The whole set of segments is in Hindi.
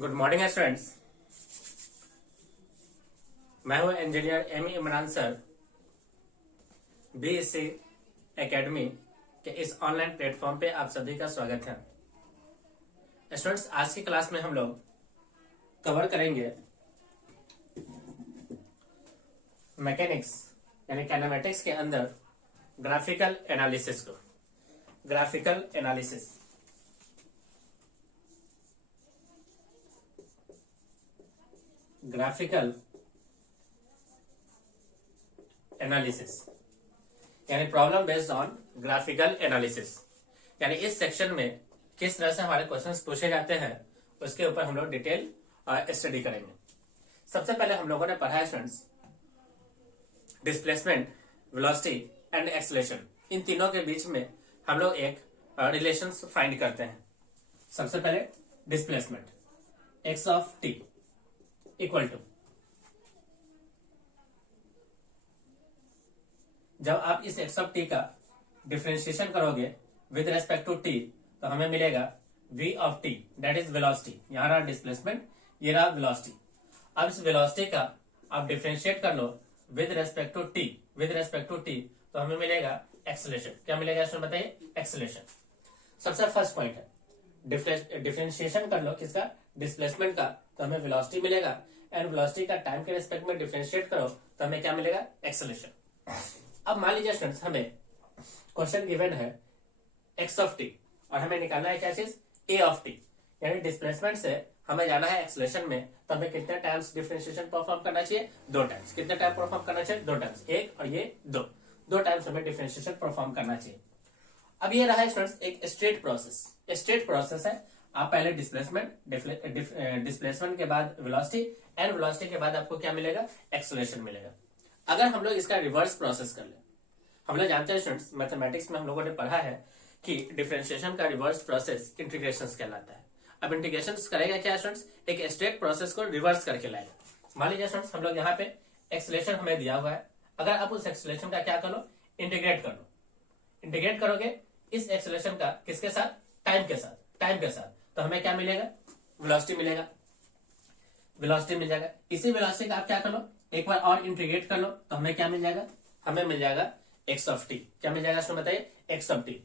Good morning students. मैं हूं engineer M Imran sir, BSc academy के इस ऑनलाइन प्लेटफॉर्म पे आप सभी का स्वागत है। स्टूडेंट्स, आज की क्लास में हम लोग कवर करेंगे मैकेनिक्स यानी काइनेमेटिक्स के अंदर ग्राफिकल एनालिसिस को। ग्राफिकल एनालिसिस ग्राफिकल एनालिसिस यानी problem based on graphical analysis, यानी इस सेक्शन में किस तरह से हमारे क्वेश्चंस पूछे जाते हैं उसके ऊपर हम लोग डिटेल स्टडी करेंगे। सबसे पहले हम लोगों ने पढ़ा है students displacement, velocity and acceleration. इन तीनों के बीच में हम लोग एक रिलेशंस फाइंड करते हैं। सबसे पहले displacement, x of t equal to, जब आप इस एक्स ऑफ टी का डिफरेंशिएशन करोगे विद रेस्पेक्ट टू टी तो हमें मिलेगा v of t, that is velocity. यहां रहा डिस्प्लेसमेंट, ये रहा वेलोसिटी। अब इस वेलोसिटी का आप डिफरेंशिएट कर लो with respect to t, with respect to t तो हमें मिलेगा एक्सेलरेशन। क्या मिलेगा इसमें बताइए? एक्सेलरेशन। सबसे फर्स्ट पॉइंट है डिफरेंशिएशन कर लो किसका? डिस्प्लेसमेंट का, तो हमें वेलोसिटी मिलेगा एंड वेलोसिटी का टाइम के रिस्पेक्ट में डिफरेंशिएट करो तो हमें क्या मिलेगा? एक्सेलरेशन। अब मान लीजिए स्टूडेंट्स हमें क्वेश्चन गिवन है एक्स ऑफ टी और हमें निकालना है क्या चीज? ए ऑफ टी, यानी डिस्प्लेसमेंट से हमें जाना है एक्सेलरेशन में, तो हमें कितने टाइम्स डिफरेंशिएशन परफॉर्म करना चाहिए? 2 टाइम्स। कितने टाइम परफॉर्म करना चाहिए? 2 टाइम्स। एक और ये 2 टाइम्स हमें डिफरेंशिएशन परफॉर्म करना चाहिए। अब ये रहा स्टूडेंट्स एक स्ट्रेट प्रोसेस। स्ट्रेट प्रोसेस है, आप पहले डिस्प्लेसमेंट के बाद वेलोसिटी एंड वेलोसिटी के बाद आपको क्या मिलेगा? एक्सेलरेशन मिलेगा। अगर हम लोग इसका रिवर्स प्रोसेस कर ले, हम लोग जानते हैं स्टूडेंट्स मैथमेटिक्स में हम लोगों ने पढ़ा है कि डिफरेंशिएशन का रिवर्स प्रोसेस इंटीग्रेशन कहलाता है। अब इंटीग्रेशन करेगा क्या स्टूडेंट्स? एक स्ट्रेट प्रोसेस को रिवर्स करके लाएगा। मान लीजिए स्टूडेंट्स हम लोग यहाँ पे एक्सेलरेशन हमें दिया हुआ है, अगर आप उस एक्सेलरेशन का क्या करो? इंटीग्रेट कर लो। इंटीग्रेट करोगे इस एक्सेलरेशन का किसके साथ? टाइम के साथ। टाइम के साथ तो हमें क्या मिलेगा? वेलोसिटी मिलेगा। वेलोसिटी मिल जाएगा। इसी वेलोसिटी का आप क्या कर लो? एक बार और इंटीग्रेट कर लो तो हमें क्या मिल जाएगा? हमें मिल जाएगा एक्स ऑफ टी। क्या मिल जाएगा इसमें बताइए? X of T.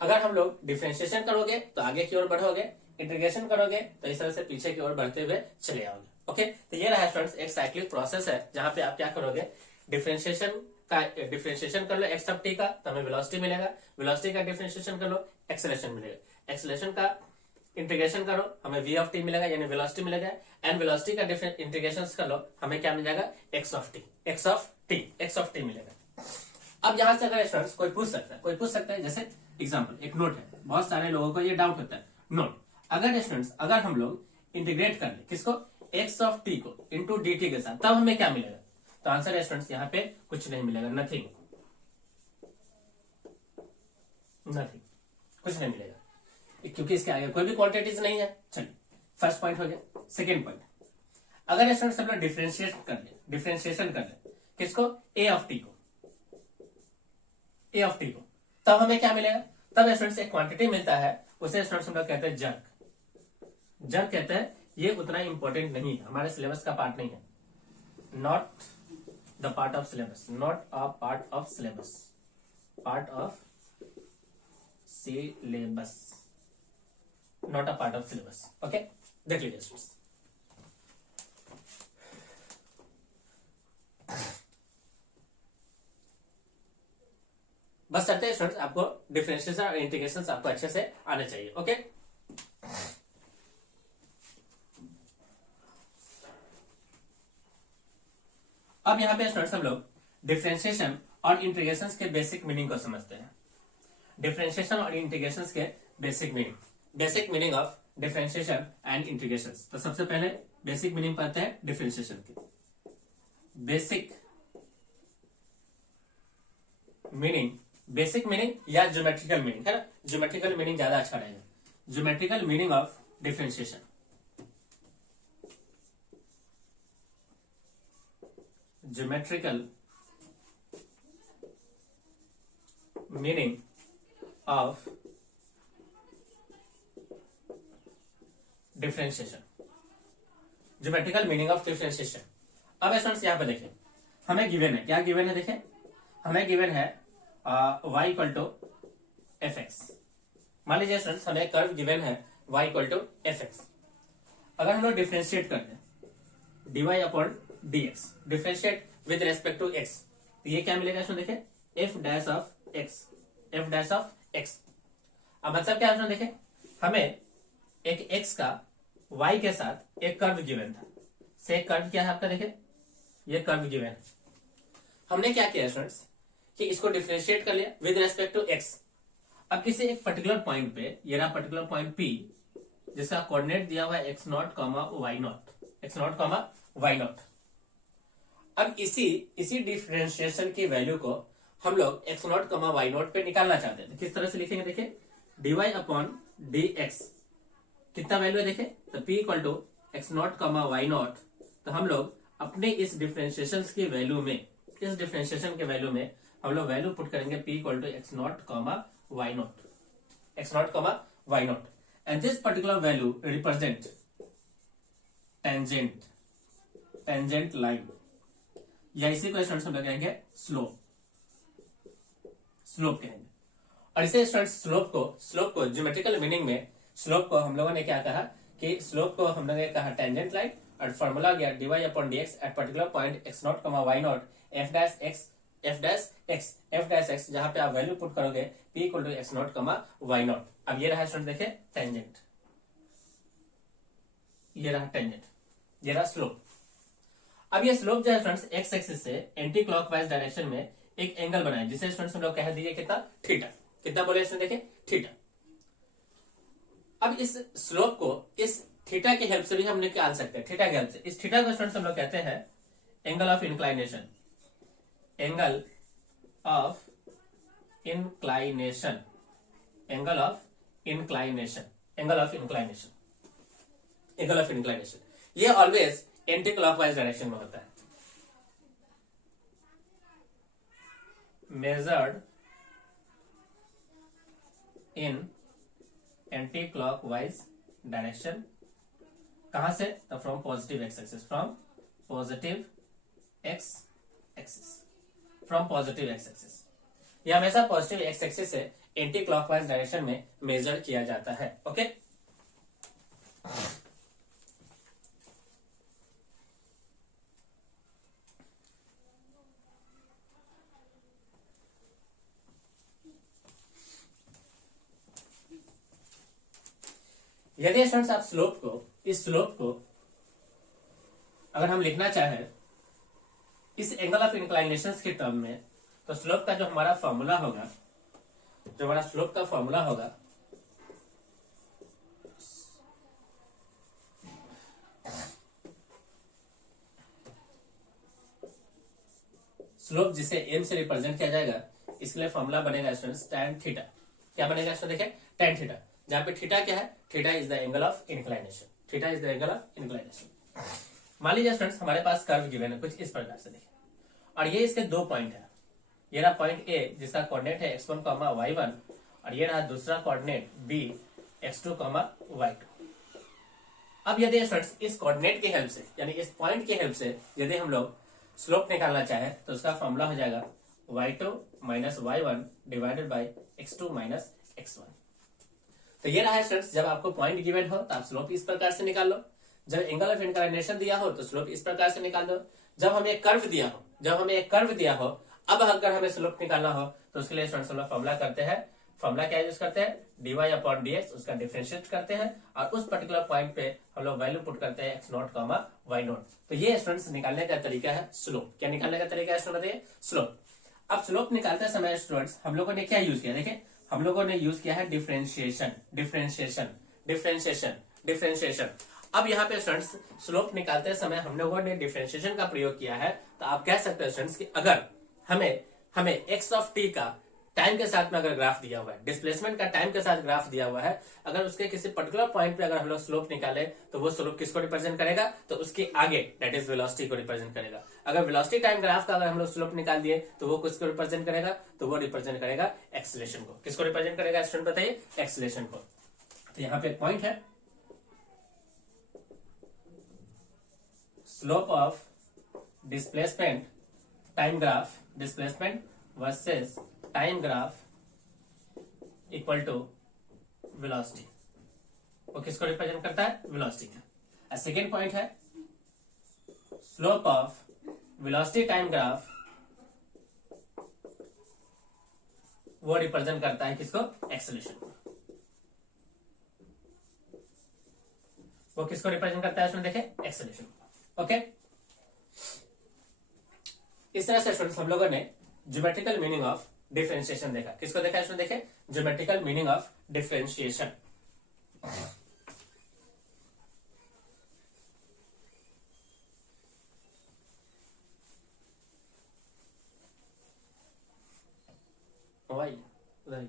अगर हम लोग डिफरेंशिएशन करोगे तो आगे की ओर बढ़ोगे, इंटीग्रेशन करोगे तो इस तरह से पीछे की ओर बढ़ते हुए चले आओगे। ओके, तो ये रहा स्टूडेंट्स एक साइक्लिक प्रोसेस है जहां पे आप क्या करोगे? डिफरेंशिएशन कर लो एक्स ऑफ टी का तो हमें वेलोसिटी मिलेगा। वेलोसिटी का डिफरेंशिएशन कर लो, एक्सेलरेशन मिलेगा। एक्सेलरेशन का इंटीग्रेशन करो, हमें v ऑफ टी मिलेगा यानी वेलोसिटी मिलेगा। एंड वेलोसिटी का इंटीग्रेशन कर लो, हमें क्या मिल जाएगा? X of T. X of T, x of T मिलेगा। अब यहां से अगर स्टूडेंट्स कोई पूछ सकता है जैसे एग्जांपल एक नोट है, बहुत सारे लोगों को ये डाउट होता है। नोट, अगर स्टूडेंट्स अगर हम लोग इंटीग्रेट कर ले किसको? एक्स ऑफ टी को इंटू डी टी के साथ, तब हमें क्या मिलेगा? तो आंसर है स्टूडेंट्स यहाँ पे कुछ नहीं मिलेगा, नथिंग, कुछ नहीं मिलेगा क्योंकि इसके आगे कोई भी क्वांटिटीज नहीं है। चलिए, फर्स्ट पॉइंट हो गया। सेकेंड पॉइंट, अगर स्टूडेंट्स हम लोग डिफरेंशिएशन कर ले किसको? ए ऑफ टी को, ए ऑफ टी को, तब हमें क्या मिलेगा? तब स्टूडेंट्स एक क्वांटिटी मिलता है, उसे स्टूडेंट्स हम लोग कहते हैं जर्क। जर्क कहते हैं, ये उतना इंपॉर्टेंट नहीं है, हमारे सिलेबस का पार्ट नहीं है। Not the part of syllabus, not a part of syllabus, part of syllabus, not a part of syllabus. Okay, देख लीजिए स्टूडेंट्स। बस करते हैं स्टूडेंट्स, आपको डिफरेंशिएशन और इंटीग्रेशन आपको अच्छे से आने चाहिए। ओके, अब यहां पे स्टूडेंट्स हम लोग डिफरेंशिएशन और इंटीग्रेशन के बेसिक मीनिंग को समझते हैं। डिफरेंशिएशन और इंटीग्रेशन के basic meaning of differentiation and integration. तो सबसे पहले बेसिक मीनिंग पढ़ते हैं डिफरेंशिएशन की। बेसिक मीनिंग या ज्योमेट्रिकल मीनिंग है ना? ज्योमेट्रिकल मीनिंग ज्यादा अच्छा रहेगा। Geometrical meaning of differentiation, geometrical meaning of differentiation. Geometrical meaning of differentiation. अब स्टूडेंट्स यहाँ पे देखें, हमें गिवन है, क्या गिवन है देखें, हमें गिवन है y equal to f x. मान लीजिए स्टूडेंट्स हमें कर्व गिवन है y equal to f x. अगर हम लोग डिफ्रेंशिएट करते हैं dy upon dx, differentiate with respect to x, तो ये क्या मिलेगा स्टूडेंट देखें, f dash of x, f dash of x। अब मतलब क्या स्टूडेंट देखें, हमें एक x का y के साथ एक कर्व गिवन था, से कर्व क्या है आपका देखें, ये कर्व गिवन है। हमने क्या किया स्टूडेंट्स कि इसको डिफरेंशिएट कर लिया विद रेस्पेक्ट टू x। अब किसी एक पर्टिकुलर पॉइंट पे, ये रहा पर्टिकुलर पॉइंट P, जिसका कोऑर्डिनेट दिया हुआ है x0, y0, x0, y0। अब इसी डिफरेंशिएशन की वैल्यू को हम लोग x0, y0 पे निकालना चाहते हैं। किस तरह से लिखेंगे देखिए, dy अपॉन dx कितना वैल्यू है देखें, तो p equal to x0, y0। तो हम लोग अपने इस डिफरेंशिएशन की वैल्यू में, इस डिफरेंशिएशन के वैल्यू में हम लोग वैल्यू पुट करेंगे p equal to x0, y0, x0, y0, and this particular value represent tangent line, या इसी को स्टूडेंट्स हम लोग कहेंगे स्लोप कहेंगे। और इसे स्टूडेंट्स स्लोप को ज्योमेट्रिकल मीनिंग में स्लोप को हम लोगों ने क्या कहा कि स्लोप को हम लोगों ने कहा टेंजेंट लाइन, और फॉर्मूला गया dy upon dx at particular point x0, y0, f dash x, जहां पे आप वैल्यू पुट करोगे p equal to x0, y0। अब ये रहा स्टूडेंट देखे टेंजेंट, ये रहा टेंजेंट, ये रहा स्लोप। अब ये स्लोप जो है स्टूडेंट्स x एक्सिस से एंटी क्लॉकवाइज डायरेक्शन में एक एंगल बनाए, जिसे स्टूडेंट्स हम लोग कह दीजिए कितना, थीटा। कितना बोले स्टूडेंट देखे, थीटा। अब इस स्लोप को इस थीटा की हेल्प से भी हम निकाल सकते हैं, थीटा की हेल्प से। इस थीटा को स्टूडेंट्स हम लोग कहते हैं angle of inclination, angle of inclination, angle of inclination, angle of inclination, angle of inclination. ये ऑलवेज एंटी क्लॉकवाइज डायरेक्शन में होता है। Measured in anti clockwise direction, कहां से, तो from positive x axis, from positive x axis, from positive x axis. यह हमेशा पॉजिटिव एक्स एक्सिस से एंटी क्लॉकवाइज डायरेक्शन में मेजर किया जाता है। ओके, यदि स्टूडेंट्स आप इस स्लोप को अगर हम लिखना चाहें इस एंगल ऑफ इंक्लाइनेशन के टर्म में, तो स्लोप का जो हमारा फॉर्मूला होगा, जो हमारा स्लोप का फॉर्मूला होगा, स्लोप जिसे m से रिप्रेजेंट किया जाएगा, इसके लिए फॉर्मूला बनेगा स्टूडेंट्स tan थीटा। क्या बनेगा स्टूडेंट देखें, tan थीटा, जहां पे थीटा क्या है, theta is the angle of inclination, theta is the angle of inclination. मान लीजिए स्टूडेंट्स हमारे पास कर्व गिवन है कुछ इस प्रकार से देखें, और ये इसके दो पॉइंट है। ये रहा पॉइंट ए जिसका कोऑर्डिनेट है x1, y1, और ये रहा दूसरा कोऑर्डिनेट b x2, y2। अब यदि स्टूडेंट्स इस कोऑर्डिनेट की हेल्प से, यानी इस पॉइंट की हेल्प से यदि हम लोग स्लोप निकालना चाहे, तो उसका फॉर्मूला हो जाएगा y2 minus y1 divided by x2 minus x1। तो ये रहा स्टूडेंट्स, जब आपको पॉइंट गिवन हो तो आप स्लोप इस प्रकार से निकाल लो, जब एंगल ऑफ इंक्लाइनेशन दिया हो तो स्लोप इस प्रकार से निकाल दो, जब हमें कर्व दिया हो, अब अगर हमें स्लोप निकालना हो तो उसके लिए स्टूडेंट्स हम लोग फॉर्मूला करते हैं। फॉर्मूला क्या यूज करते हैं, dy अपॉन dx, उसका डिफरेंशिएट करते हैं, और उस पर्टिकुलर पॉइंट पे हम लोग वैल्यू पुट करते हैं x0, y0। तो ये स्टूडेंट्स निकालने का तरीका है स्लोप। क्या निकालने का तरीका है स्टूडेंट बताइए, स्लोप। अब स्लोप निकालते समय स्टूडेंट्स हम लोगों ने क्या यूज किया, देखिए हम लोगों ने यूज किया है डिफरेंशिएशन। अब यहाँ पे स्टूडेंट्स स्लोप निकालते समय हम लोगों ने डिफरेंशिएशन का प्रयोग किया है। तो आप कह सकते हैं स्टूडेंट्स कि अगर हमें एक्स ऑफ टी का टाइम के साथ में अगर ग्राफ दिया हुआ है, डिस्प्लेसमेंट का टाइम के साथ ग्राफ दिया हुआ है, अगर उसके किसी पर्टिकुलर पॉइंट पे अगर हम लोग स्लोप निकाले, तो वो स्लोप किसको रिप्रेजेंट करेगा, तो उसके आगे दैट इज वेलोसिटी को रिप्रेजेंट करेगा। अगर वेलोसिटी टाइम ग्राफ का अगर हम लोग स्लोप निकाल दिए, तो वो किसको रिप्रेजेंट करेगा, तो वो रिप्रेजेंट करेगा एक्सीलरेशन को। किसको रिप्रेजेंट करेगा स्टूडेंट बताइए, एक्सीलरेशन को। तो यहाँ पे एक पॉइंट है, slope of displacement time graph, displacement versus time graph equal to velocity. वो किसको रिप्रेजेंट करता है? वेलोसिटी का। सेकेंड पॉइंट है slope of velocity time graph, वो रिप्रेजेंट करता है किसको? एक्सेलरेशन। वो किसको रिप्रेजेंट करता है उसमें देखे? एक्सेलरेशन। ओके, इस तरह से स्टूडेंट्स हम लोगों ने ज्योमेट्रिकल मीनिंग ऑफ डिफरेंशिएशन देखा। किसको देखा इसमें देखे? Geometrical meaning of differentiation. उधर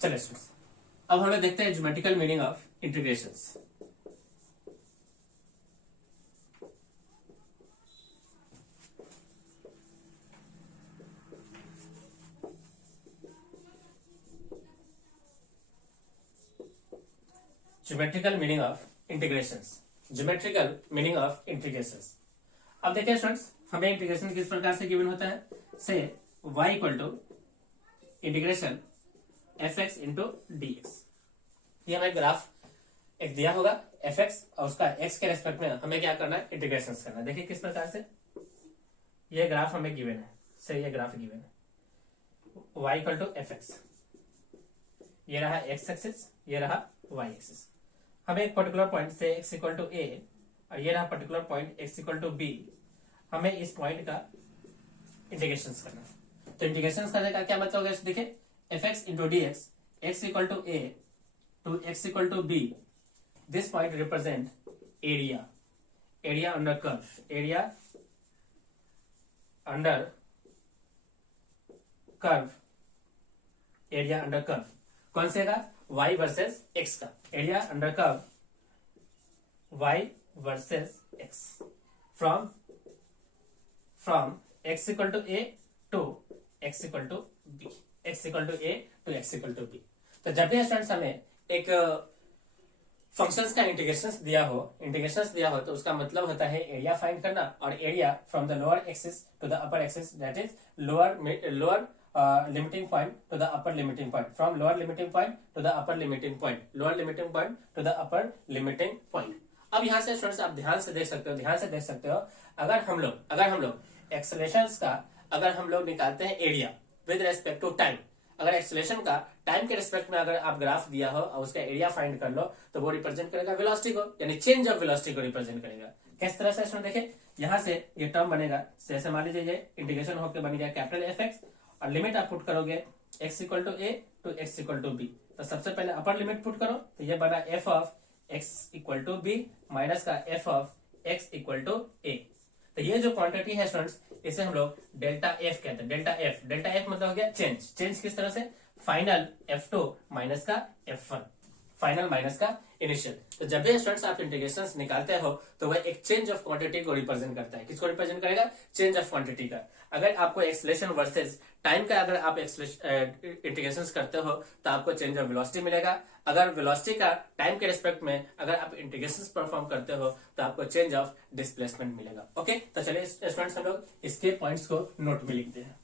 चलिए स्टूडेंट्स, अब हम लोग देखते हैं geometrical meaning of integrations. Geometrical meaning of integrations, geometrical meaning of integrations. अब देखिए स्टूडेंट्स, हमें इंटीग्रेशन किस प्रकार से गिवन होता है? से y equal to integration f x into d x. ये हमें ग्राफ एक दिया होगा एफ एक्स, और उसका एक्स के रेस्पेक्ट में हमें क्या करना है? इंटीग्रेशन करना है। देखिए किस प्रकार से ये ग्राफ हमें गिवन है, से ये ग्राफ गिवन है y equal to f x, ये रहा एक्स एक्सिस, ये रहा y एक्सिस। हमें एक पर्टिकुलर पॉइंट से x इक्वल टू ए, और ये रहा particular point x equal to b, हमें इस पॉइंट का इंटीग्रेशन करना है। तो इंटीग्रेशन करने का क्या मतलब होगा? देखिए f x into d x, x equal to a to x equal to b, this point represent area, area under curve, area under curve, area under curve. कौन से का? y वर्सेस x का, area under curve y versus x from x equal to a to x equal to b, x equal to a to x equal to b। तो जब भी स्टूडेंट्स हमें एक फंक्शंस का इंटीग्रेशंस दिया हो तो उसका मतलब होता है एरिया फाइंड करना, और area from the lower axis to the upper axis, that is lower limiting point to the upper limiting point, from lower limiting point to the upper limiting point, lower limiting point to the upper limiting point। अब यहाँ से स्टूडेंट्स आप ध्यान से देख सकते हो, अगर हम लोग एक्सेलरेशंस का अगर हम लोग निकालते हैं area with respect to time, अगर एक्सेलरेशन का टाइम के रेस्पेक्ट में अगर आप ग्राफ दिया हो और उसका एरिया फाइंड कर लो, तो वो रिप्रेजेंट करेगा वेलोसिटी को, यानी चेंज ऑफ वेलोसिटी को रिप्रेजेंट करेगा। किस तरह से स्टूडेंट देखे, यहाँ से ये टर्म बनेगा, जैसे मान लीजिए ये इंटीग्रेशन होकर बन गया कैपिटल एफ एक्स, और लिमिट आप पुट करोगे x equal to a to x equal to b. तो सबसे पहले अपर लिमिट पुट करो, तो ये बना f of x equal to b minus का f of x equal to a. तो ये जो क्वांटिटी है स्टूडेंट्स, इसे हम लोग डेल्टा एफ कहते हैं। डेल्टा एफ मतलब हो गया चेंज किस तरह से? फाइनल f2 माइनस का f1, फाइनल माइनस का इनिशियल। तो जब भी स्टूडेंट्स आप इंटीग्रेशन निकालते हो तो वह एक चेंज ऑफ क्वांटिटी को रिप्रेजेंट करता है। किसको रिप्रेजेंट करेगा? चेंज ऑफ क्वांटिटी का। अगर आपको एक्सेलरेशन वर्सेस टाइम का अगर आप इंटीग्रेशन करते हो तो आपको चेंज ऑफ वेलोसिटी मिलेगा। अगर वेलोसिटी का टाइम के रिस्पेक्ट में अगर आप इंटीग्रेशन परफॉर्म करते हो तो आपको चेंज ऑफ डिस्प्लेसमेंट मिलेगा। ओके, तो चलिए स्टूडेंट्स हम लोग इसके पॉइंट्स को नोट में लिखते हैं।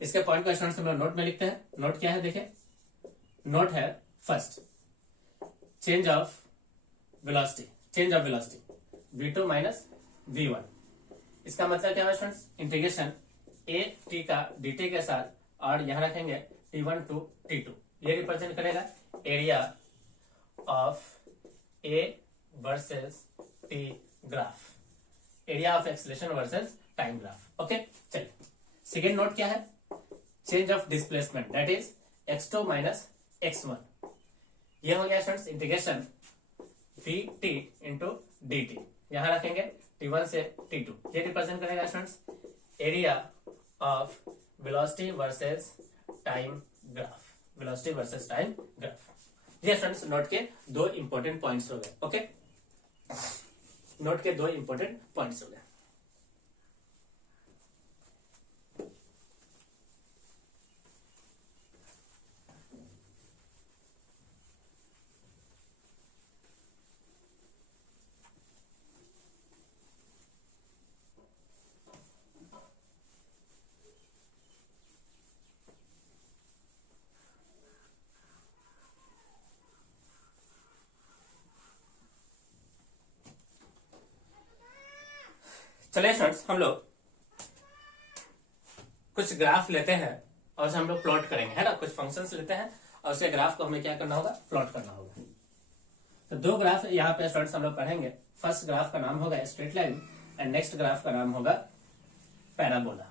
इसके पॉइंट को स्टूडेंट्स हम लोग नोट में लिखते हैं। नोट क्या है देखें, नोट है first change of velocity v2 minus v1। इसका मतलब क्या है स्टूडेंट्स? इंटीग्रेशन a t का dt के साथ, और यहां रखेंगे t1 टू t2, ये रिप्रेजेंट करेगा area of a versus t graph, area of acceleration versus time graph. Okay, चलिए सेकेंड नोट क्या है? Change of displacement, that is x2 minus x1। ये हो गया students integration vt into dt, यहां रखेंगे T1 से T2। ये रिप्रेजेंट करेगा students area of velocity versus time graph, velocity versus time graph. ये स्टूडेंट्स नोट के दो इंपॉर्टेंट पॉइंट्स हो गए। ओके, नोट के दो इंपॉर्टेंट पॉइंट्स हो गए। चलिए स्टूडेंट्स, हम लोग कुछ ग्राफ लेते हैं और उसे हम लोग प्लॉट करेंगे, है ना। कुछ फंक्शंस लेते हैं और उसके ग्राफ को हमें क्या करना होगा, प्लॉट करना होगा। तो दो ग्राफ यहाँ पे स्टूडेंट्स हम लोग पढ़ेंगे। फर्स्ट ग्राफ का नाम होगा straight line and next graph का नाम होगा पैराबोला।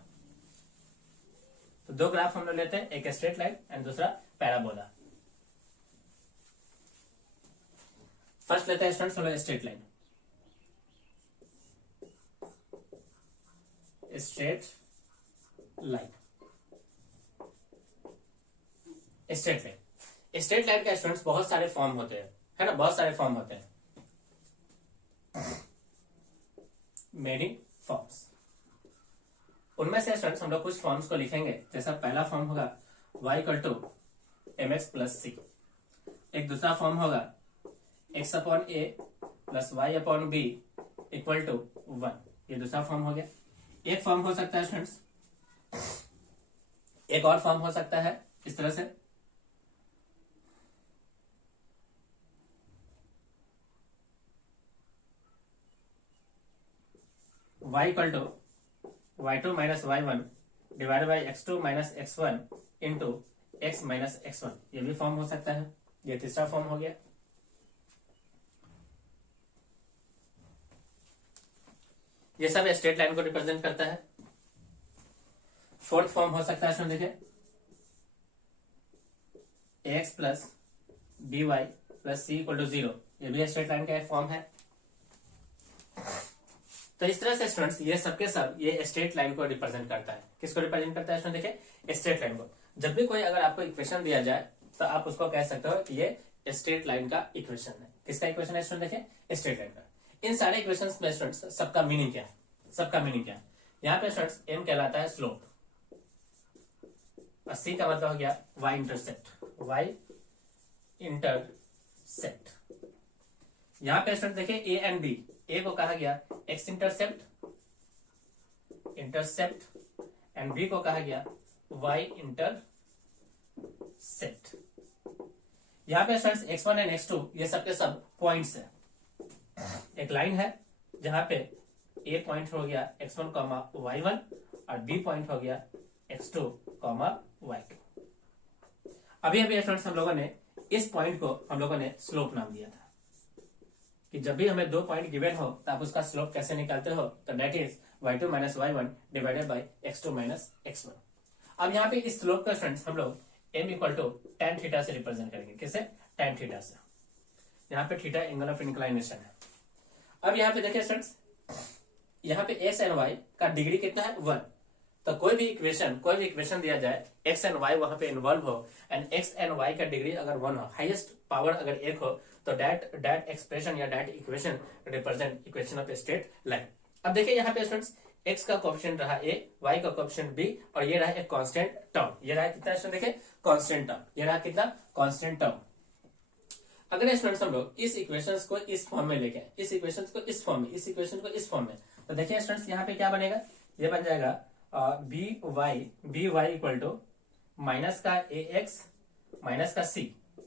तो दो ग्राफ हम लोग लेते हैं, एक स्ट्रेट लाइन एंड दूसरा पैराबोला। फर्स्ट लेते हैं स्टूडेंट्स हम लोग straight line. Straight line, straight line, straight line का स्टूडेंट्स बहुत सारे फॉर्म होते हैं, है ना, बहुत सारे फॉर्म होते हैं, मेनी फॉर्म्स। उनमें से स्टूडेंट्स हम लोग कुछ फॉर्म्स को लिखेंगे। जैसा पहला फॉर्म होगा y equal to mx plus c. एक दूसरा फॉर्म होगा x upon a plus y upon b equal to 1। ये दूसरा फॉर्म हो गया। एक फॉर्म हो सकता है स्टूडेंट्स, एक और फॉर्म हो सकता है इस तरह से, y equal to y2 minus y1 divide by x2 minus x1 into x minus x1। ये भी फॉर्म हो सकता है। ये तीसरा फॉर्म हो गया। ये सब स्ट्रेट लाइन को रिप्रेजेंट करता है। फोर्थ फॉर्म हो सकता है, देखिए ax plus b y plus c equal to 0। ये भी स्ट्रेट लाइन का एक फॉर्म है। तो इस तरह से स्टूडेंट्स ये सबके सब ये स्ट्रेट लाइन को रिप्रेजेंट करता है। किसको रिप्रेजेंट करता है स्टूडेंट, देखिए स्ट्रेट लाइन को। जब भी कोई अगर आपको इक्वेशन दिया जाए तो आप उसको कह सकते हो कि ये स्ट्रेट लाइन का इक्वेशन है। किसका इक्वेशन है स्टूडेंट, देखिए स्ट्रेट लाइन का। इन सारे इक्वेशन में स्टूडेंट्स सबका मीनिंग क्या है, सबका मीनिंग क्या है। यहाँ पे स्टूडेंट्स एम कहलाता है स्लोप और सी का मतलब हो गया वाई इंटरसेप्ट, वाई इंटरसेप्ट। यहाँ पे स्टूडेंट देखिए ए एंड बी, ए को कहा गया एक्स इंटरसेप्ट एंड बी को कहा गया वाई इंटरसेप्ट। यहाँ पे स्टूडेंट्स x1 एंड x2 ये सबके सब पॉइंट्स है। एक लाइन है जहां पे ए पॉइंट हो गया x1 y1 और बी पॉइंट हो गया x2 y2। अभी अभी स्टूडेंट्स हम लोगों ने इस पॉइंट को हम लोगों ने स्लोप नाम दिया था कि जब भी हमें दो पॉइंट गिवन हो तो आप उसका स्लोप कैसे निकालते हो, तो that is y2 minus y1 divided by x2 minus x1। अब यहाँ पे इस स्लोप का स्टूडेंट्स हम लोग m equal to tan theta से रिप्रेजेंट करेंगे। किससे, tan थीटा से। यहाँ पे थीटा एंगल ऑफ इंक्लाइनेशन है। अब यहाँ पे देखिए स्टूडेंट्स, यहाँ पे x एंड y का डिग्री कितना है, 1। तो कोई भी इक्वेशन दिया जाए x एंड y वहां पे इन्वॉल्व हो एंड x एंड y का डिग्री अगर 1 हो, हाईएस्ट पावर अगर 1 हो, तो दैट एक्सप्रेशन या that equation represent equation of straight line. अब देखिए यहाँ पे स्टूडेंट्स x का कोएफिशिएंट रहा a, y का कोएफिशिएंट b और ये रहा एक कांस्टेंट टर्म। ये रहा कितना स्टूडेंट, देखिए कांस्टेंट टर्म। ये रहा कितना, कांस्टेंट टर्म। अगर स्टूडेंट्स हम लोग इस इक्वेशंस को इस फॉर्म में लेके, इस इक्वेशंस को इस फॉर्म में, इस इक्वेशन को इस फॉर्म में, तो देखिए स्टूडेंट्स यहाँ पे क्या बनेगा, ये बन जाएगा b y equal to minus का ए एक्स माइनस का सी।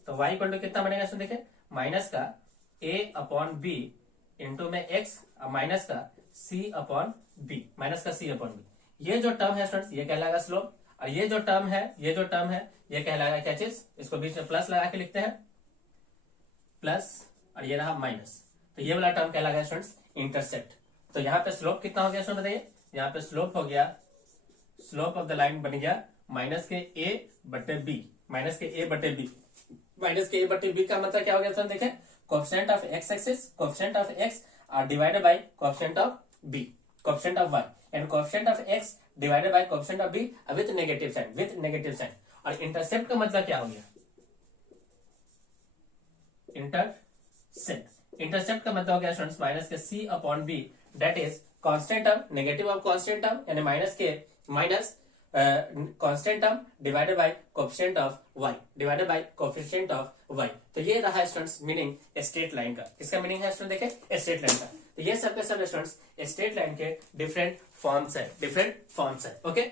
तो y इक्वल टू कितना बनेगा स्टूडेंट, देखिए माइनस का a अपॉन बी इंटू में x माइनस का c अपॉन b, माइनस का c अपॉन b। ये जो टर्म है स्टूडेंट्स ये कहलाएगा स्लोप और ये जो टर्म है ये कहलाएगा क्या चीज, इसको बीच में प्लस लगा के लिखते हैं, प्लस और ये रहा माइनस। तो ये वाला टर्म कहलाएगा स्टूडेंट्स इंटरसेप्ट। तो यहाँ पे स्लोप कितना हो गया स्टूडेंट बताइए, यहाँ पे स्लोप हो गया, स्लोप ऑफ द लाइन बन गया माइनस के a बटे b, माइनस के a बटे b। माइनस के a बटे b का मतलब क्या हो गया स्टूडेंट, देखें coefficient of x axis, coefficient of x divided by coefficient of b, coefficient of y and coefficient of x divided by coefficient of b with negative sign, with negative sign. और इंटरसेप्ट का मतलब क्या हो गया, इंटरसेप्ट, इंटरसेप्ट का मतलब हो गया स्टूडेंट्स माइनस के c upon b, that is constant term negative of constant term यानी माइनस के minus constant term divided by coefficient of y divided by coefficient of y। तो ये रहा स्टूडेंट्स मीनिंग स्ट्रेट लाइन का। किसका मीनिंग है स्टूडेंट, देखें स्ट्रेट लाइन का। तो ये सब के सब स्टूडेंट्स स्ट्रेट लाइन के डिफरेंट फॉर्म्स है, डिफरेंट फॉर्म्स है। ओके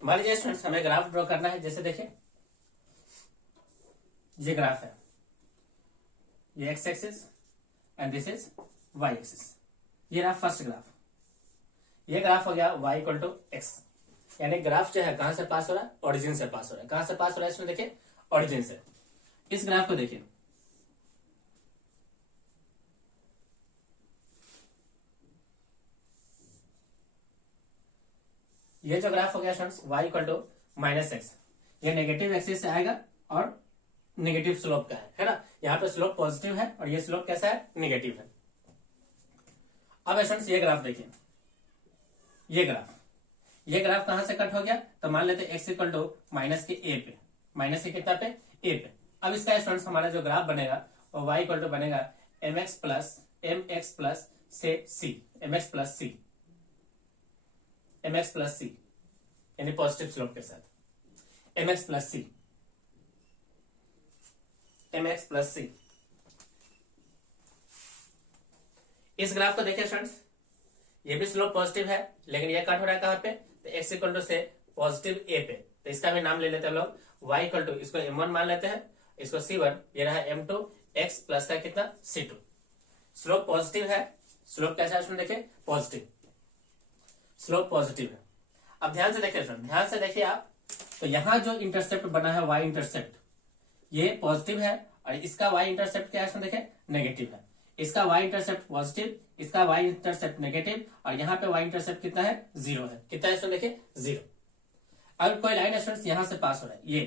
मान लीजिए स्टूडेंट्स हमें ग्राफ ड्रॉ करना है। जैसे देखिए ये ग्राफ है, ये x axis and this is y axis. ये रहा फर्स्ट ग्राफ। ये ग्राफ हो गया y इक्वल टू एक्स, यानी ग्राफ जो है कहां से पास हो रहा है, ओरिजिन से पास हो रहा है। कहां से पास हो रहा है इसमें देखिए, ओरिजिन से। इस ग्राफ को देखिए, ये जो ग्राफ हो गया students y equal to minus x, ये नेगेटिव एक्सिस से आएगा और नेगेटिव स्लोप का है ना। यहाँ पे स्लोप पॉजिटिव है और ये स्लोप कैसा है, नेगेटिव है। अब स्टूडेंट्स ये ग्राफ देखिए, ये ग्राफ कहां से कट हो गया, तो मान लेते x इक्वल टू माइनस के ए पे, माइनस के कितना पे, ए पे। अब इसका स्टूडेंट्स हमारा जो ग्राफ बनेगा वो y इक्वल टू बनेगा mx प्लस से c, mx प्लस सी यानी पॉजिटिव स्लोप के साथ mx प्लस सी। इस ग्राफ को देखिए स्टूडेंट्स, ये भी स्लोप पॉजिटिव है लेकिन ये कट हो रहा है कहां पे, तो x इक्वल टू से पॉजिटिव a पे। तो इसका भी नाम ले लेते हैं हम लोग, y इक्वल टू इसको m1 मान लेते हैं, इसको c1, ये रहा m2 x प्लस का कितना, c2। स्लोप पॉजिटिव है, स्लोप कैसा है उसमें देखिए, पॉजिटिव, स्लोप पॉजिटिव है। अब ध्यान से देखिए स्टूडेंट, ध्यान से देखिए आप, तो यहां जो इंटरसेप्ट बना है y इंटरसेप्ट, ये पॉजिटिव है और इसका y इंटरसेप्ट क्या है इसमें देखिए, नेगेटिव है। इसका y इंटरसेप्ट पॉजिटिव, इसका y इंटरसेप्ट नेगेटिव और यहाँ पे y इंटरसेप्ट कितना है, 0 है। कितना है इसमें देखिए, 0। अगर कोई लाइन स्टूडेंट्स यहां से पास हो रहा है ये,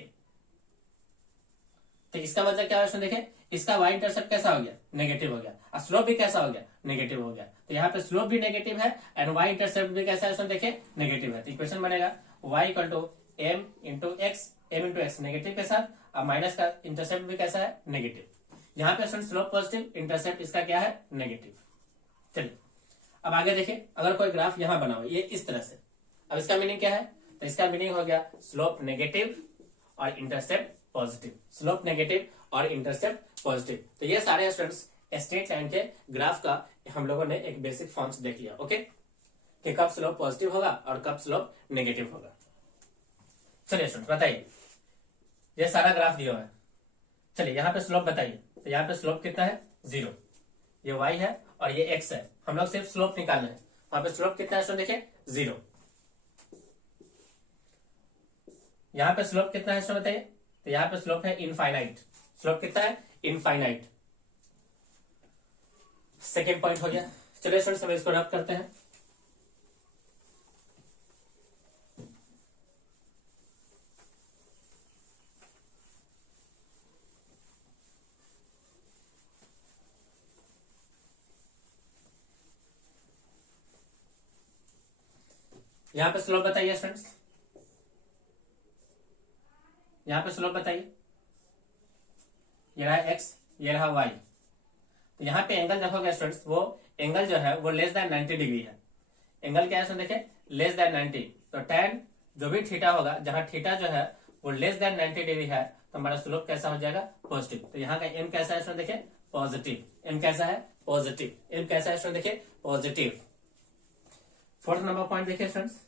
तो इसका मतलब क्या है इसमें देखिए, इसका y इंटरसेप्ट कैसा हो गया, नेगेटिव हो गया और स्लोप भी कैसा हो गया, नेगेटिव हो गया। तो यहाँ पे स्लोप भी नेगेटिव है एंड y इंटरसेप्ट भी कैसा है इसमें देखिए, नेगेटिव है। तो इक्वेशन बनेगा y equal to m into x negative के साथ, अब माइनस का इंटरसेप्ट भी कैसा है, नेगेटिव। यहाँ पे स्लोप पॉजिटिव, इंटरसेप्ट इसका क्या है, नेगेटिव। चलिए अब आगे देखिए, अगर कोई ग्राफ यहां बना हुआ ये इस तरह से, अब इसका मीनिंग क्या है, तो इसका मीनिंग हो गया स्लोप नेगेटिव और इंटरसेप्ट पॉजिटिव, स्लोप नेगेटिव और इंटरसेप्ट पॉजिटिव। तो ये सारे स्टूडेंट्स स्ट्रेट लाइन के ग्राफ का हम लोगों ने एक बेसिक फॉर्म्स देख लिया। ओके, कि कब स्लोप पॉजिटिव होगा और कब स्लोप नेगेटिव होगा। चलिए स्टूडेंट्स बताइए, ये सारा ग्राफ दिया हुआ है। चलिए यहाँ पे स्लोप बताइए, तो यहाँ पे स्लोप कितना है, 0। ये y है और ये x है, हम लोग सिर्फ स्लोप निकालना है। वहां पे स्लोप कितना है देखिए, 0। यहाँ पे स्लोप कितना है बताइए, तो यहाँ पे स्लोप है इनफाइनाइट। स्लोप कितना है, इनफाइनाइट। सेकेंड पॉइंट हो गया। चलिए स्टूडेंट्स हम इसको रब करते हैं। यहां पे स्लोप बताइए स्टूडेंट्स, यहां पे स्लोप बताइए। ये रहा एक्स, ये रहा वाई। तो यहाँ पे एंगल देखोगे स्टूडेंट्स, वो एंगल जो है वो लेस देन 90 डिग्री है। एंगल क्या है देखे, लेस देन 90। तो tan जो भी थीटा होगा, जहां थीटा जो है वो लेस देन 90 डिग्री है, तो हमारा स्लोप कैसा हो जाएगा, पॉजिटिव। तो यहाँ का एम कैसा है स्टूडेंट, देखिए पॉजिटिव। एम कैसा है, पॉजिटिव। एम कैसा है स्टूडेंट, देखिए पॉजिटिव। फोर्थ नंबर पॉइंट देखिए स्टूडेंट्स,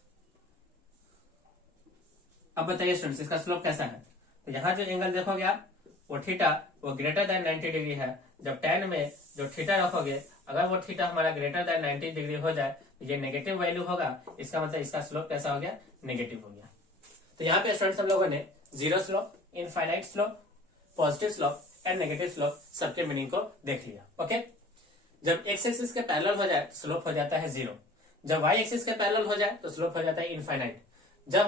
अब बताइए स्टूडेंट्स इसका स्लोप कैसा है। तो यहाँ जो एंगल देखोगे आप, वो थीटा वो ग्रेटर देन 90 डिग्री है। जब tan में जो थीटा रखोगे, अगर वो थीटा हमारा ग्रेटर देन 90 डिग्री हो जाए तो ये नेगेटिव वैल्यू होगा। इसका मतलब इसका स्लोप कैसा हो गया, नेगेटिव हो गया। तो यहाँ पे स्टूडेंट्स हम लोगों ने zero slope, infinite slope, positive slope and negative slope सबके मीनिंग को देख लिया। ओके, जब एक्स एक्सिस के पैरेलल हो जाए तो स्लोप हो जाता है जीरो। जब वाई एक्सिस के पैरेलल हो जाए तो स्लोप हो जाता है इनफाइनाइट। जब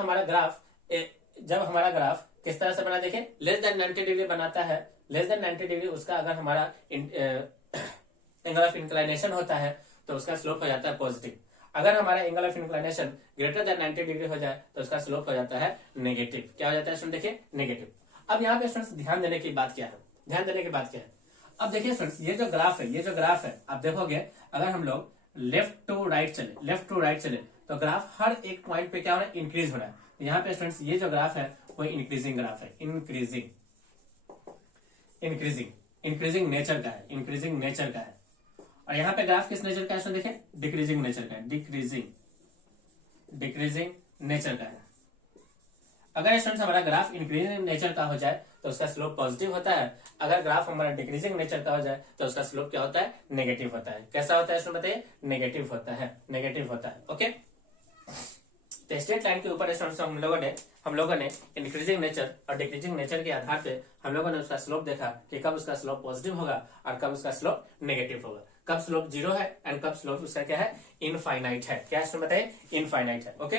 हमारा ग्राफ किस तरह से बना, देखे लेस देन 90 डिग्री बनाता है। लेस देन 90 डिग्री उसका अगर हमारा एंगल ऑफ इंक्लाइनेशन होता है तो उसका स्लोप हो जाता है पॉजिटिव। अगर हमारा angle of inclination greater than 90 degree हो जाए तो उसका स्लोप हो जाता है नेगेटिव। क्या हो जाता है स्टूडेंट, देखिए नेगेटिव। अब यहाँ पे स्टूडेंट्स ध्यान देने की बात क्या है, ध्यान देने की बात क्या है। अब देखिए स्टूडेंट्स, ये जो ग्राफ है आप देखोगे, अगर हम लोग लेफ्ट टू राइट चले तो ग्राफ हर एक पॉइंट पे क्या हो रहा है, इंक्रीज हो रहा है। यहाँ पे स्टूडेंट्स ये जो ग्राफ है वो इंक्रीजिंग ग्राफ है, इंक्रीजिंग नेचर का है। और यहाँ पे ग्राफ किस नेचर का है, देखिए डिक्रीजिंग नेचर का है, डिक्रीजिंग नेचर का है। अगर स्टूडेंट्स हमारा ग्राफ इंक्रीजिंग नेचर का हो जाए तो उसका स्लोप पॉजिटिव होता है। अगर ग्राफ हमारा डिक्रीजिंग नेचर का हो जाए तो उसका स्लोप क्या होता है, नेगेटिव होता है। कैसा होता है स्टूडेंट बताइए, नेगेटिव होता है। ओके, तो स्ट्रेट लाइन के ऊपर स्टूडेंट्स हम लोगों ने इंक्रीजिंग नेचर और डिक्रीजिंग नेचर के आधार पे हम लोगों ने उसका स्लोप देखा कि कब उसका स्लोप पॉजिटिव होगा और कब उसका स्लोप नेगेटिव होगा, कब स्लोप जीरो है एंड कब स्लोप उसका क्या है, इनफाइनाइट है। क्या स्टूडेंट बताइए, इनफाइनाइट है। ओके,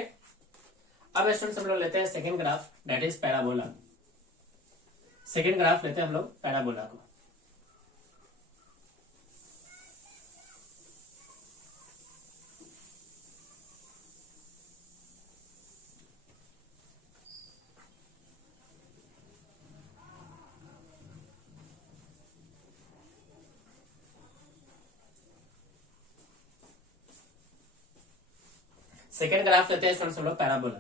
अब स्टूडेंट्स हम लोग लेते हैं second graph, that is parabola. Second graph लेते हैं हम लोग पैराबोला को। सेकेंड ग्राफ लेते हैं स्टूडेंट्स हम लोग पैराबोला।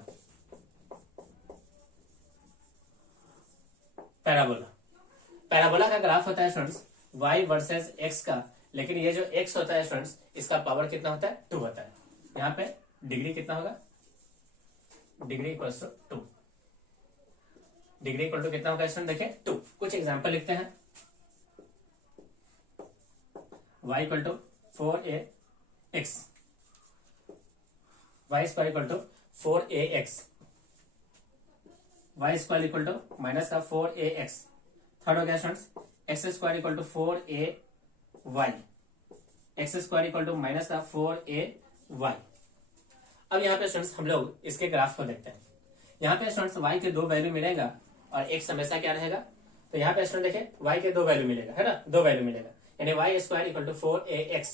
पैराबोला का ग्राफ होता है स्टूडेंट्स y वर्सेस x का, लेकिन ये जो x होता है स्टूडेंट्स इसका पावर कितना होता है, 2 होता है। यहाँ पे डिग्री कितना होगा, degree equals to 2। Degree equal to कितना होगा स्टूडेंट, देखिए 2। कुछ एग्जांपल लिखते हैं। y equal to 4ax, y square equal to 4ax, y square equal to minus का 4ax। थर्ड हो गया students x square equal to 4ay, x square equal to minus का 4ay। अब यहाँ पे स्टूडेंट्स हम लोग इसके ग्राफ को देखते हैं। यहाँ पे स्टूडेंट्स y के 2 वैल्यू मिलेगा और x हमेशा क्या रहेगा। तो यहाँ पे स्टूडेंट देखिए y के 2 वैल्यू मिलेगा, है ना, 2 वैल्यू मिलेगा, यानी y square equal to 4ax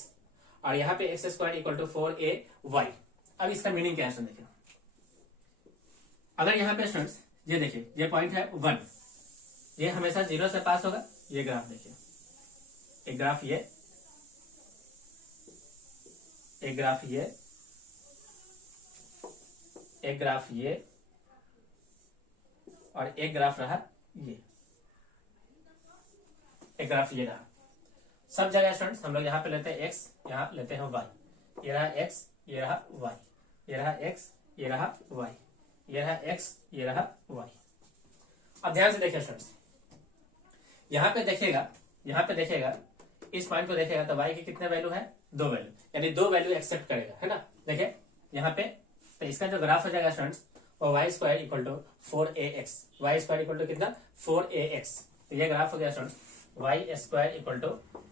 और यहाँ पे x square equal to 4ay। अब इसका मीनिंग क्या है स्टूडेंट देखिए, अगर यहाँ पे स्टूडेंट्स ये देखिए ये पॉइंट है 1, ये हमेशा 0 से पास होगा। ये ग्राफ देखिए, एक ग्राफ ये, एक ग्राफ ये, एक ग्राफ ये और एक ग्राफ रहा ये, एक ग्राफ ये रहा। सब जगह स्टूडेंट्स हम लोग यहाँ पे लेते हैं x, यहाँ लेते हैं y। ये रहा x, ये रहा y, ये रहा x, ये रहा y, ये रहा x, ये रहा y। अब ध्यान से देखिए स्टूडेंट्स, यहाँ पे देखिएगा इस पॉइंट को देखिएगा तो y की कितने वैल्यू है, 2 वैल्यू, यानी 2 वैल्यू एक्सेप्ट करेगा, है ना। देखिए यहाँ पे तो इसका जो ग्राफ हो जाएगा स्टूडेंट्स वो y square equal to 4ax, y square equal to कितना 4ax। तो ये ग्राफ हो गया students y square equal to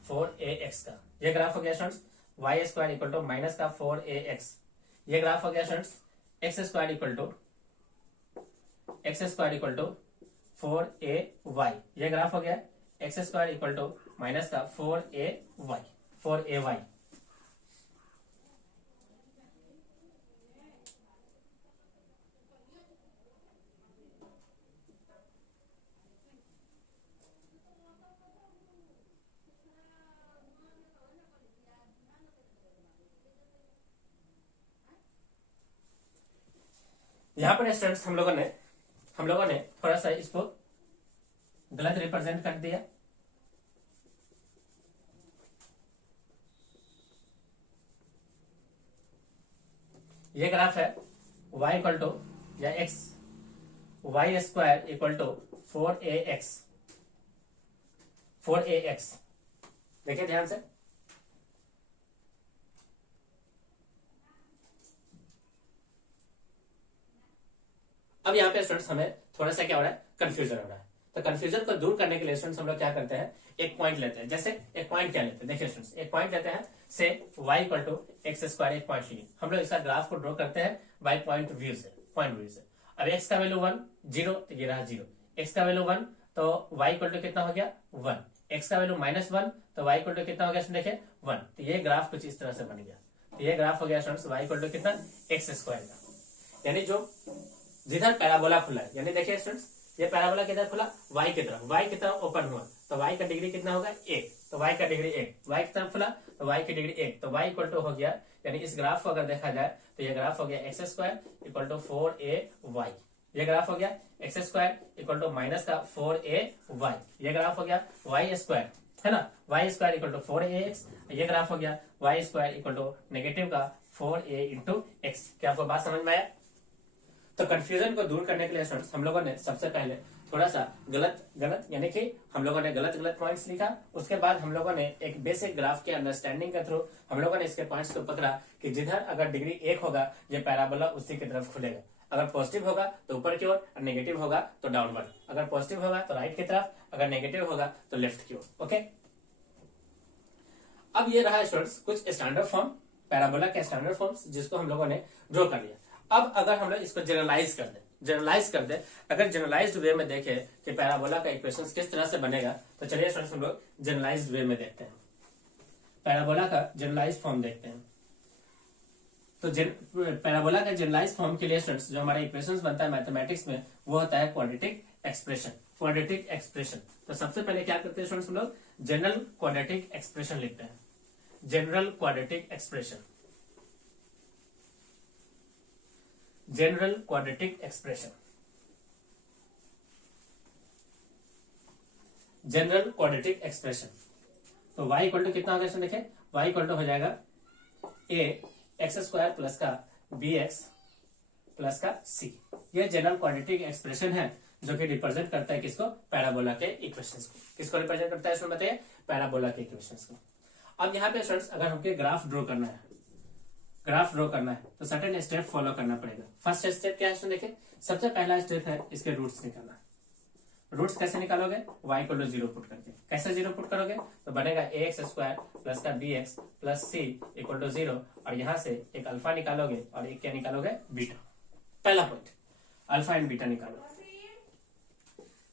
4ax का। ये ग्राफ हो गया students y square equal to minus का 4ax। ये ग्राफ हो गया students x square equal to 4ay। ये ग्राफ हो गया x square equal to minus का 4ay। यहाँ पर स्टूडेंट्स हम लोगों ने थोड़ा सा इसको गलत रिप्रेजेंट कर दिया। ये ग्राफ है y इक्वल टू या x y square equal to 4ax देखिए ध्यान से। अब यहाँ पे स्टूडेंट्स हमें थोड़ा सा क्या हो रहा है, कंफ्यूजन हो रहा है। तो कंफ्यूजन को दूर करने के लिए स्टूडेंट्स हम लोग क्या करते हैं, एक पॉइंट लेते हैं। जैसे एक पॉइंट क्या लेते हैं, देखिए स्टूडेंट्स एक पॉइंट लेते हैं, से y equal to x square एक पॉइंट लिए हम लोग इसका ग्राफ को ड्रॉ करते हैं बाय पॉइंट व्यू से। अब x का वैल्यू 1 0 तो ये रहा 0, x का वैल्यू 1 तो y इक्वल टू कितना हो गया 1, x का वैल्यू -1 तो y इक्वल टू कितना हो गया देखिए 1। तो ये ग्राफ कुछ इस तरह से बन गया। तो ये ग्राफ हो गया स्टूडेंट्स y इक्वल टू कितना एक्स स्क्वायर का, यानी जो जिधर पैराबोला खुला है, यानी देखिए स्टूडेंट्स ये पैराबोला किधर खुला y की तरफ ओपन हुआ तो y का डिग्री कितना होगा 1, तो y का डिग्री 1, y की तरफ खुला तो y की डिग्री 1, तो y इक्वल टू हो गया, यानी इस ग्राफ को अगर देखा जाए तो ये ग्राफ हो गया x square equal to 4ay, ये ग्राफ हो गया x square equal to minus का 4ay, ये ग्राफ हो गया y स्क्वायर है ना, y square equal to 4ax, ये ग्राफ हो गया y square equal to negative का 4a इंटू एक्स। क्या आपको बात समझ में आया? तो कंफ्यूजन को दूर करने के लिए स्टूडेंट्स हम लोगों ने सबसे पहले थोड़ा सा गलत यानी कि हम लोगों ने गलत पॉइंट्स लिखा। उसके बाद हम लोगों ने एक बेसिक ग्राफ के अंडरस्टैंडिंग के थ्रू हम लोगों ने इसके पॉइंट्स को पकड़ा कि जिधर अगर डिग्री 1 होगा ये पैराबोला उसी की तरफ खुलेगा। अगर पॉजिटिव होगा तो ऊपर की ओर और नेगेटिव होगा तो डाउनवर्ड, अगर पॉजिटिव होगा तो राइट की तरफ, अगर नेगेटिव होगा तो लेफ्ट की ओर। ओके, अब ये रहा स्टूडेंट्स कुछ स्टैंडर्ड फॉर्म, पैराबोला के स्टैंडर्ड फॉर्म्स जिसको हम लोगों ने ड्रॉ कर लिया। अब अगर हम लोग इसको जनरलाइज कर दे, अगर जनरलाइज्ड वे में देखें कि पैराबोला का इक्वेशंस किस तरह से बनेगा, तो चलिए स्टूडेंट्स हम लोग जनरलाइज्ड वे में देखते हैं, पैराबोला का जनरलाइज फॉर्म देखते हैं। तो पैराबोला का जनरलाइज फॉर्म के लिए स्टूडेंट्स जो हमारा इक्वेशंस बनता है मैथमेटिक्स में वो होता है क्वाड्रेटिक एक्सप्रेशन। तो सबसे पहले क्या करते हैं स्टूडेंट्स, हम लोग जनरल क्वाड्रेटिक एक्सप्रेशन लिखते हैं, जनरल क्वाड्रेटिक एक्सप्रेशन। तो y इक्वल टू कितना होगा इसमें देखें, y इक्वल टू हो जाएगा a एक्स स्क्वायर प्लस का बी एक्स प्लस का c। ये जनरल क्वाड्रेटिक एक्सप्रेशन है जो कि रिप्रेजेंट करता है किसको, पैराबोला के इक्वेशंस को। किसको रिप्रेजेंट करता है इसमें बताइए, पैराबोला के इक्वेशंस को। अब यहाँ पे स्टूडेंट्स अगर हमको ग्राफ ड्रॉ करना है तो सर्टेन स्टेप फॉलो करना पड़ेगा। फर्स्ट स्टेप क्या है देखिए, सबसे पहला स्टेप है इसके रूट्स निकालना। रूट्स कैसे निकालोगे, y इक्वल टू 0 पुट करके। कैसे 0 पुट करोगे, तो बनेगा ax स्क्वायर प्लस का bx plus c equal to 0, और यहां से एक अल्फा निकालोगे और एक क्या निकालोगे, बीटा। पहला पॉइंट अल्फा एंड बीटा निकालो।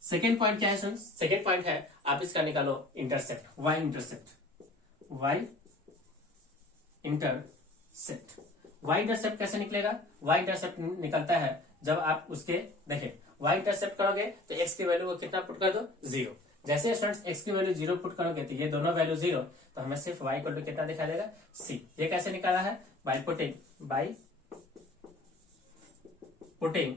सेकेंड पॉइंट क्या है, सेकेंड पॉइंट है आप इसका निकालो इंटरसेप्ट, y इंटरसेप्ट कैसे निकलेगा, y इंटरसेप्ट निकलता है जब आप उसके देखिए y इंटरसेप्ट करोगे तो x की वैल्यू को कितना पुट कर दो, 0। जैसे स्टूडेंट्स x की वैल्यू 0 पुट करोगे तो ये दोनों वैल्यू 0, तो हमें सिर्फ y इक्वल टू कितना दिखा देगा, c। ये कैसे निकाला है, by putting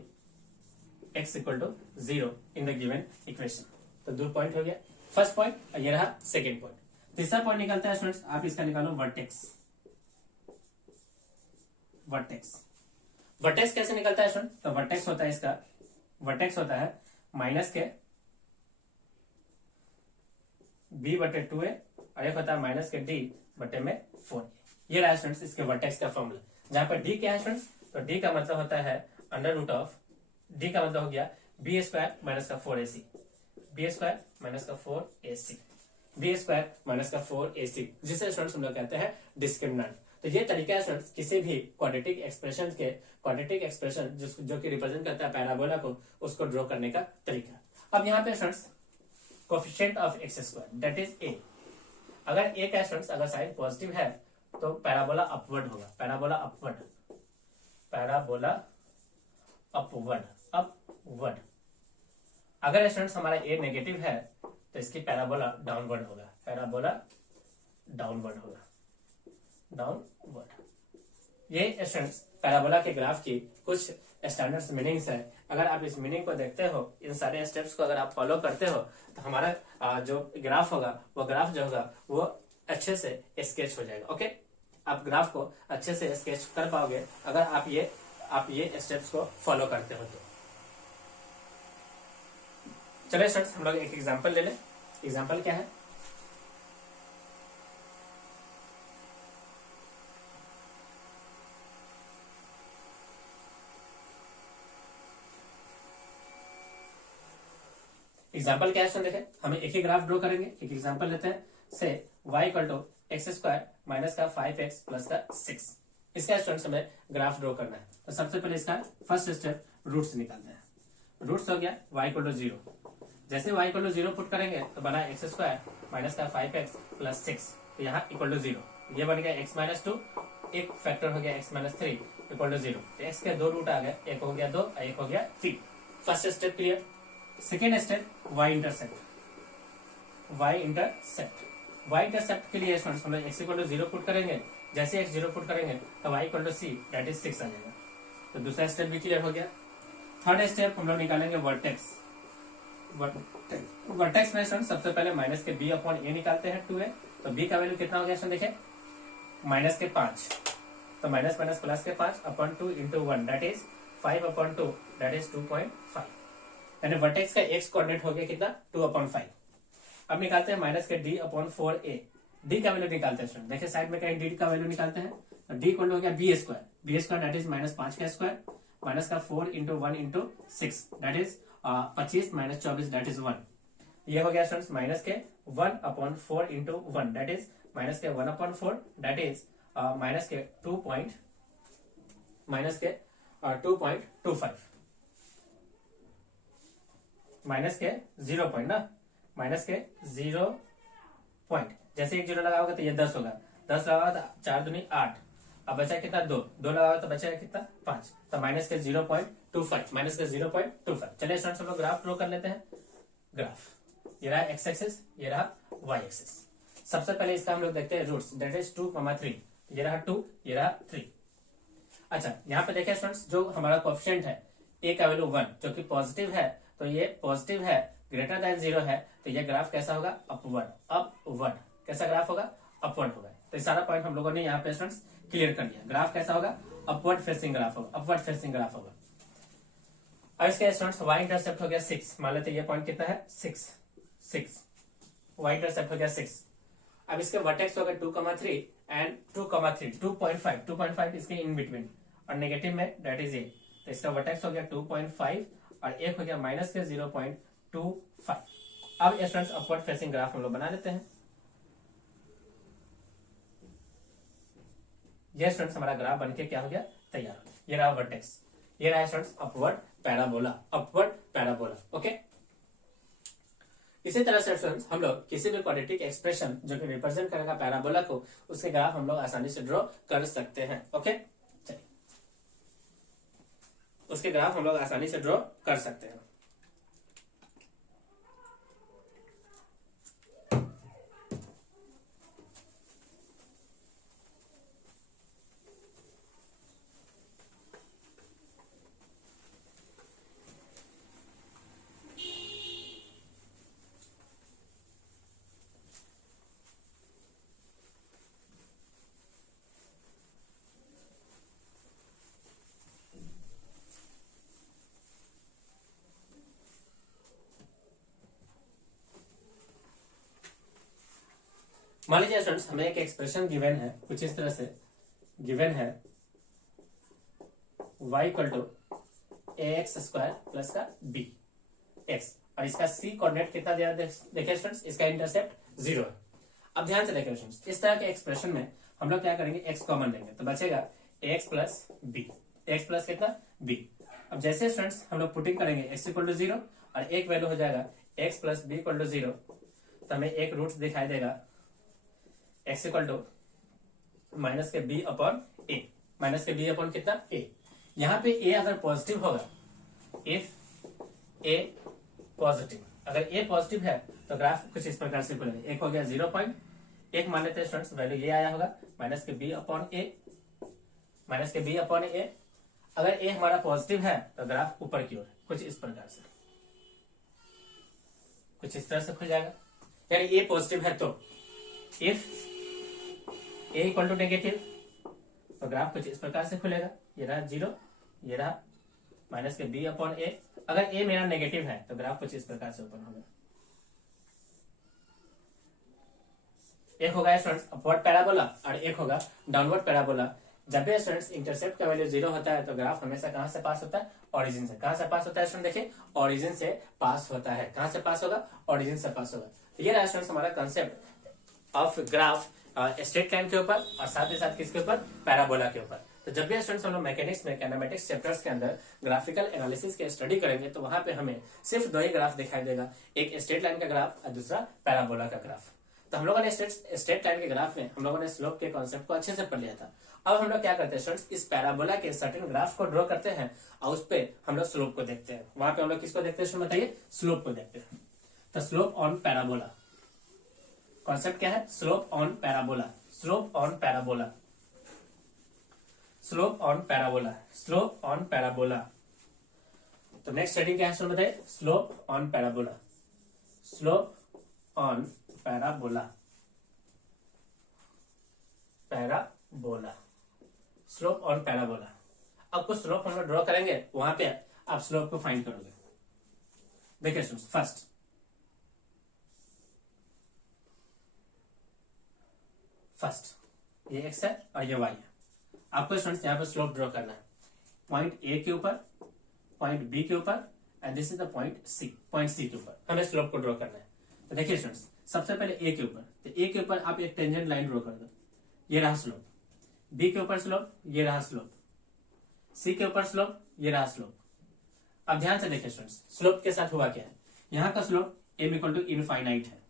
x equal to 0 in the given equation. तो दो पॉइंट हो गया, फर्स्ट पॉइंट, और ये रहा सेकेंड पॉइंट। तीसरा पॉइंट निकलता है स्टूडेंट्स, आप इसका निकालो वर्टेक्स कैसे निकलता है स्टूडेंट, तो वर्टेक्स होता है माइनस के b बटे 2a और एक होता है माइनस के d बटे में 4a। ये रहा स्टूडेंट्स इसके वर्टेक्स का फॉर्मूला, जहां पर d क्या है स्टूडेंट्स, तो d का मतलब होता है अंडर रूट ऑफ, d का मतलब हो गया b स्क्वायर माइनस का 4ac, जिसे स्टूडेंट्स हम लोग कहते हैं डिस्क्रिमिनेंट। तो ये तरीका है स्टूडेंट्स किसी भी क्वाड्रेटिक एक्सप्रेशन जो कि रिप्रेजेंट करता है पैराबोला को, उसको ड्रॉ करने का तरीका। अब यहाँ पे students coefficient of x square that is a, अगर a का स्टूडेंट्स अगर साइन पॉजिटिव है तो पैराबोला अपवर्ड होगा, पैराबोला अपवर्ड। अगर स्टूडेंट्स हमारा a नेगेटिव है तो इसकी पैराबोला डाउनवर्ड होगा, ये स्टूडेंट्स पैराबोला के ग्राफ की कुछ स्टैंडर्ड मीनिंग्स है। अगर आप इस मीनिंग को देखते हो, इन सारे स्टेप्स को अगर आप फॉलो करते हो, तो हमारा जो ग्राफ होगा वो ग्राफ जो होगा वो अच्छे से स्केच हो जाएगा। ओके, आप ग्राफ को अच्छे से स्केच कर पाओगे अगर आप ये स्टेप्स को फॉलो करते हो तो। चलिए स्टूडेंट्स, हम लोग एक एग्जांपल ले लें। एग्जांपल क्या है? एग्जाम्पल क्या है? देखें, हमें एक ही ग्राफ ड्रॉ करेंगे। एक एग्जाम्पल लेते हैं। से y equal to x square minus का 5x प्लस का 6, इसका स्टूडेंट्स हमें ग्राफ ड्रॉ करना है। तो सबसे पहले इसका फर्स्ट स्टेप रूट्स निकालते हैं। रूट्स हो गया y इक्वल टू 0। जैसे y इक्वल टू 0 पुट करेंगे तो बना एक्स स्क्वायर माइनस का 5x प्लस 6, तो यहाँ इक्वल टू 0। ये बन गया x माइनस 2, एक फैक्टर हो गया x माइनस 3 इक्वल टू 0। तो x के दो रूट आ गए, एक हो गया 2 और एक हो गया 3। First step clear. Second step y intercept. y intercept के लिए स्टूडेंट्स हम लोग x इक्वल टू 0 पुट करेंगे। जैसे x 0 पुट करेंगे तो y equal to c that is 6 आ जाएगा। तो दूसरा स्टेप भी क्लियर हो गया। थर्ड स्टेप हम लोग निकालेंगे वर्टेक्स। वर्टेक्स में स्टूडेंट सबसे पहले माइनस के b अपॉन a निकालते हैं 2a। तो b का वैल्यू कितना हो गया स्टूडेंट? देखिए माइनस के 5, तो माइनस माइनस प्लस के 5 upon 2 into 1 that is 5 upon 2 that is 2.5। यानी वर्टेक्स का एक्स कोऑर्डिनेट हो गया कितना? 2/5। अब निकालते हैं माइनस के d अपॉन 4a। d का वैल्यू निकालते हैं। देखिए साइड में कहीं d का वैल्यू निकालते हैं तो d इक्वल हो गया b square that is minus 5 का स्क्वायर माइनस का 4 into 1 into 6 that is 25 minus 24 that is 1। ये हो गया स्टूडेंट्स माइनस के 1/4 इंटू 1 दैट इज माइनस के 1/4 दैट इज माइनस के 2.25 माइनस के 0 पॉइंट ना, माइनस के 0 पॉइंट। जैसे एक 0 लगाओगे तो ये 10 होगा, 10 लगाओगे तो 4 दूनी 8। अब बचा कितना? 2 लगाओगे तो बचा कितना? 5। तो माइनस के 0.25, माइनस के 0.25। चलिए स्टूडेंट्स हम लोग ग्राफ ड्रॉ कर लेते हैं। ग्राफ ये रहा एक्स एक्सिस, ये रहा वाई एक्सिस। सबसे पहले इसका हम लोग देखते हैं रूट्स दैट इज 2,3। ये रहा 2, ये रहा 3। अच्छा, यहाँ पे देखिए स्टूडेंट्स जो हमारा कोएफिशिएंट है a का वैल्यू 1 जो कि पॉजिटिव है, तो ये पॉजिटिव है, ग्रेटर देन 0 है, तो ये ग्राफ कैसा होगा? अपवर्ड। कैसा ग्राफ होगा? अपवर्ड होगा। तो सारा पॉइंट हम लोगों ने यहाँ पे स्टूडेंट्स क्लियर कर दिया। ग्राफ कैसा होगा? अपवर्ड फेसिंग ग्राफ होगा। अब इसके स्टूडेंट्स y इंटरसेप्ट हो गया 6। मान लेते ये पॉइंट कितना है? 6। y इंटरसेप्ट हो गया 6। अब इसके वर्टेक्स हो गए 2,3 एंड 2,3 2.5 इसके इन बिटवीन, और नेगेटिव में दैट इज a। तो इसका वर्टेक्स हो गया 2.5 और एक हो गया माइनस के 0.25। अब स्टूडेंट्स अपवर्ड फेसिंग ग्राफ हम लोग बना लेते हैं। ये स्टूडेंट्स हमारा ग्राफ बनके क्या हो गया? तैयार। ये रहा वर्टेक्स, ये रहा स्टूडेंट्स अपवर्ड पैराबोला। ओके, इसी तरह से स्टूडेंट्स हम लोग किसी भी क्वाड्रेटिक एक्सप्रेशन जो कि रिप्रेजेंट करेगा पैराबोला को, उसके ग्राफ हम लोग आसानी से ड्रॉ कर सकते हैं। ओके, चलिए उसके ग्राफ हम लोग आसानी से ड्रॉ कर सकते हैं। मान लीजिए स्टूडेंट्स हमें एक एक्सप्रेशन गिवन है, कुछ इस तरह से गिवन है y equal to ax square plus का b x, और इसका c कोऑर्डिनेट कितना दिया? देखिए स्टूडेंट्स इसका इंटरसेप्ट 0 है। अब ध्यान से देखिए स्टूडेंट्स, इस तरह के एक्सप्रेशन में हम लोग क्या करेंगे? x कॉमन लेंगे तो बचेगा ax plus b, x plus कितना? b। अब जैसे स्टूडेंट्स हम लोग पुटिंग करेंगे x इक्वल टू 0 और एक वैल्यू हो जाएगा x plus b equal to 0, तो हमें एक रूट दिखाई देगा x इक्वल टू माइनस के b अपॉन a, माइनस के b अपॉन कितना? a। यहाँ पे a अगर पॉजिटिव होगा, इफ a पॉजिटिव, अगर a पॉजिटिव है तो ग्राफ कुछ इस प्रकार से खुलेगा। एक हो गया 0.1 मान लेते हैं स्टूडेंट्स, वैल्यू ये आया होगा माइनस के b अपॉन a, माइनस के बी अपॉन ए। अगर ए हमारा पॉजिटिव है तो ग्राफ ऊपर की ओर कुछ इस प्रकार से, कुछ इस तरह से खुल जाएगा। यानी ए पॉजिटिव है तो if a equal to negative तो ग्राफ कुछ इस प्रकार से खुलेगा। ये रहा 0, ये रहा माइनस के बी अपॉन ए। अगर ए मेरा नेगेटिव है तो ग्राफ कुछ इस प्रकार से ओपन होगा। एक होगा स्टूडेंट्स अपवर्ड पैराबोला और एक होगा डाउनवर्ड पैराबोला। जब भी स्टूडेंट्स इंटरसेप्ट का वैल्यू 0 होता है तो ग्राफ हमेशा कहां से पास होता है? ओरिजिन से। कहां से पास होता है स्टूडेंट? देखिए ओरिजिन से पास होता है। कहां से पास होगा? ओरिजिन से पास होगा। तो ये रहा स्टूडेंट्स हमारा concept of graph straight line के ऊपर और साथ ही साथ किसके ऊपर? पैराबोला के ऊपर। तो जब भी स्टूडेंट्स हम लोग मैकेनिक्स में कैनामेटिक्स चैप्टर्स के अंदर ग्राफिकल एनालिसिस के स्टडी करेंगे तो वहां पे हमें सिर्फ दो ही ग्राफ दिखाई देगा, एक स्ट्रेट लाइन का ग्राफ और दूसरा पैराबोला का ग्राफ। तो हम लोगों ने स्ट्रेट लाइन के ग्राफ में हम लोगों ने स्लोप के कॉन्सेप्ट को अच्छे से पढ़ लिया था। अब हम लोग क्या करते हैं स्टूडेंट्स, इस पैराबोला के सर्टेन ग्राफ को ड्रॉ करते हैं और उस पे हम लोग स्लोप को देखते हैं। वहां पे हम लोग किसको देखते हैं बताइए? स्लोप को देखते हैं। तो स्लोप ऑन पैराबोला, कॉन्सेप्ट क्या है? Slope on parabola, slope on parabola, slope on parabola, slope on parabola. तो नेक्स्ट स्टडी क्या है बताइए? Slope on parabola, slope on parabola, parabola, slope on parabola. अब कुछ स्लोप हम लोग ड्रॉ करेंगे, वहां पे आप स्लोप को फाइंड करोगे। देखिए फर्स्ट ये एक्स है और ये वाई है। आपको स्टूडेंट्स यहाँ पे स्लोप ड्रॉ करना है पॉइंट ए के ऊपर, पॉइंट बी के ऊपर and this is the point c के ऊपर हमें स्लोप को ड्रॉ करना है। तो देखिए स्टूडेंट्स सबसे पहले ए के ऊपर, तो ए के ऊपर आप एक टेंजेंट लाइन ड्रॉ कर दो, ये रहा स्लोप। बी के ऊपर स्लोप, ये रहा स्लोप। सी के ऊपर स्लोप, ये रहा स्लोप। अब ध्यान से देखिए स्टूडेंट्स स्लोप के साथ हुआ क्या है। यहाँ का slope m equal to infinite है,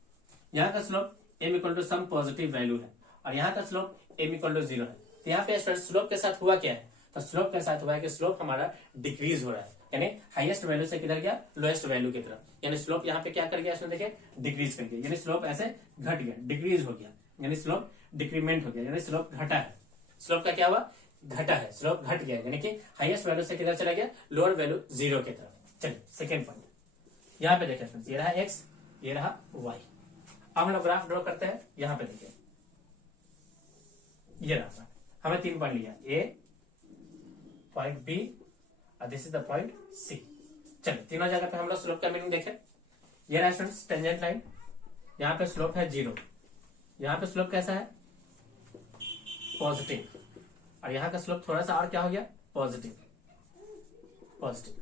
यहाँ का slope m equal to some positive value है और यहाँ का स्लोप m इक्वल टू 0 है। तो यहाँ पे स्टूडेंट्स स्लोप के साथ हुआ क्या है? तो स्लोप के साथ हुआ है कि स्लोप हमारा डिक्रीज हो रहा है, यानी हाईएस्ट वैल्यू से किधर गया? लोएस्ट वैल्यू की तरफ। यानी स्लोप यहाँ पे क्या कर गया? इसमें देखिए डिक्रीज कर गया, यानी स्लोप ऐसे घट गया, डिक्रीज हो गया, यानी स्लोप डिक्रीमेंट हो गया, यानी स्लोप घटा है। स्लोप का क्या हुआ? घटा है, स्लोप घट गया, यानी कि हाईएस्ट वैल्यू से किधर चला गया? लोअर वैल्यू 0 की तरफ। चलिए सेकेंड पॉइंट, यहाँ पे देखिए ये रहा एक्स, ये रहा वाई। अब हम लोग ग्राफ ड्रॉ करते हैं। यहाँ पे देखिए ये रहा, हमें 3 पॉइंट लिया, ए, पॉइंट बी और this is the point c. चलिए तीनों जगह पे हम लोग स्लोप का मीनिंग देखें। ये रहा स्टूडेंट्स टेंजेंट लाइन, यहाँ पे स्लोप है 0, यहाँ पे स्लोप कैसा है? पॉजिटिव, और यहाँ का स्लोप थोड़ा सा और क्या हो गया? Positive, positive.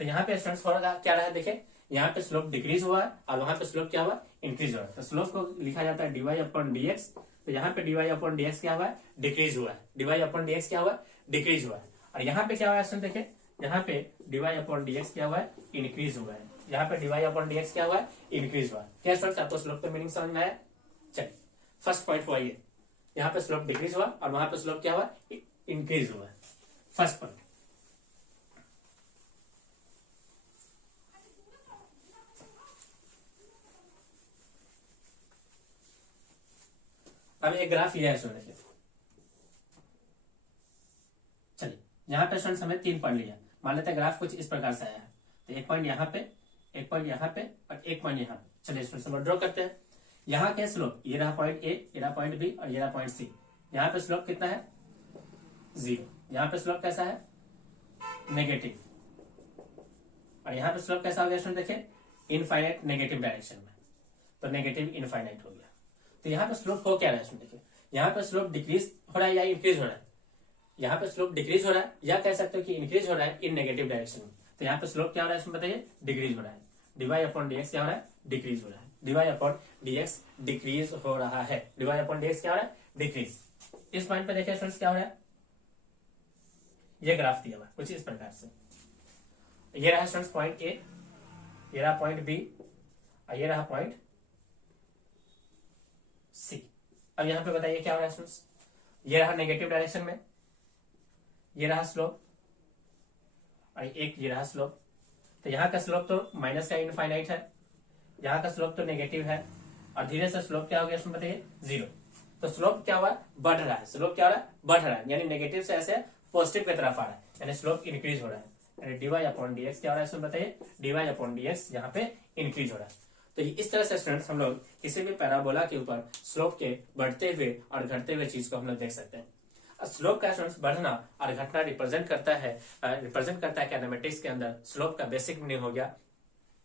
तो यहाँ पे स्टूडेंट्स थोड़ा क्या रहा है? देखिए यहाँ पे स्लोप डिक्रीज हुआ है और वहां पे स्लोप क्या हुआ? इंक्रीज हुआ है। तो स्लोप को लिखा जाता है dy अपॉन dx। तो यहाँ पे dy अपॉन dx क्या हुआ है? डिक्रीज हुआ है। dy अपॉन dx क्या हुआ? डिक्रीज हुआ है। और यहाँ पे क्या हुआ है? देखिए यहाँ पे dy अपॉन dx क्या हुआ है? इंक्रीज हुआ है। यहाँ पे dy अपॉन dx क्या हुआ है? इंक्रीज हुआ है। क्या स्टूडेंट्स आपको स्लोप का मीनिंग समझ में आया? चलिए फर्स्ट पॉइंट हुआ ये, यहाँ पे स्लोप डिक्रीज हुआ और वहां पे स्लोप क्या हुआ? इंक्रीज हुआ है। First point. अब एक ग्राफ ये है सुन देखिए। चलिए यहाँ पे स्टूडेंट्स हमें 3 पॉइंट लिया, मान लेते हैं ग्राफ कुछ इस प्रकार से आया है। तो एक पॉइंट यहाँ पे, एक पॉइंट यहाँ पे और एक पॉइंट यहाँ पे। चलिए स्टूडेंट्स हम ड्रॉ करते हैं। यहाँ के स्लोप, ये रहा पॉइंट ए, ये रहा पॉइंट बी और ये रहा पॉइंट सी। यहाँ पे स्लोप कितना है? 0। यहाँ पे स्लोप कैसा है? नेगेटिव। और यहाँ पे स्लोप कैसा हो गया स्टूडेंट देखिए? इनफाइनाइट नेगेटिव डायरेक्शन में, तो नेगेटिव इनफाइनाइट हो गया। तो यहाँ पे स्लोप हो क्या रहा है? देखिए यहाँ पे स्लोप डिक्रीज हो रहा है या इंक्रीज हो रहा है? यहाँ पे स्लोप डिक्रीज हो रहा है या कह सकते हो कि इंक्रीज हो रहा है इन नेगेटिव डायरेक्शन में। तो यहाँ पे स्लोप क्या हो रहा है इसमें बताइए? डिक्रीज हो रहा है। dy अपॉन dx क्या हो रहा है? डिक्रीज हो रहा है। dy अपॉन dx डिक्रीज हो रहा है। dy अपॉन dx क्या हो रहा है? डिक्रीज। इस पॉइंट पे देखिए स्टूडेंट्स क्या हो रहा है? ये ग्राफ दिया हुआ कुछ इस प्रकार से। ये रहा स्टूडेंट्स पॉइंट ए, ये रहा पॉइंट बी और ये रहा पॉइंट सी। अब यहाँ पे बताइए क्या हो रहा है स्टूडेंट्स? ये रहा नेगेटिव डायरेक्शन में, ये रहा स्लोप और एक ये रहा स्लोप। तो यहाँ का स्लोप तो माइनस का इनफाइनाइट है, यहाँ का स्लोप तो नेगेटिव है और धीरे से स्लोप क्या हो गया इसमें बताइए 0। तो स्लोप क्या हुआ, बढ़ रहा है, स्लोप क्या हो रहा है, बढ़ रहा है, यानी नेगेटिव से ऐसे पॉजिटिव की तरफ आ रहा है, यानी स्लोप इंक्रीज हो रहा है, यानी dy अपॉन dx क्या हो रहा है इसमें बताइए, dy अपॉन dx यहाँ पे इंक्रीज हो रहा है। तो इस तरह से स्टूडेंट्स हम लोग किसी भी पैराबोला के ऊपर स्लोप के बढ़ते हुए और घटते हुए चीज को हम लोग देख सकते हैं। स्लोप का स्टूडेंट्स बढ़ना और घटना रिप्रेजेंट करता है कैनामेटिक्स के अंदर स्लोप का बेसिक मीनिंग हो गया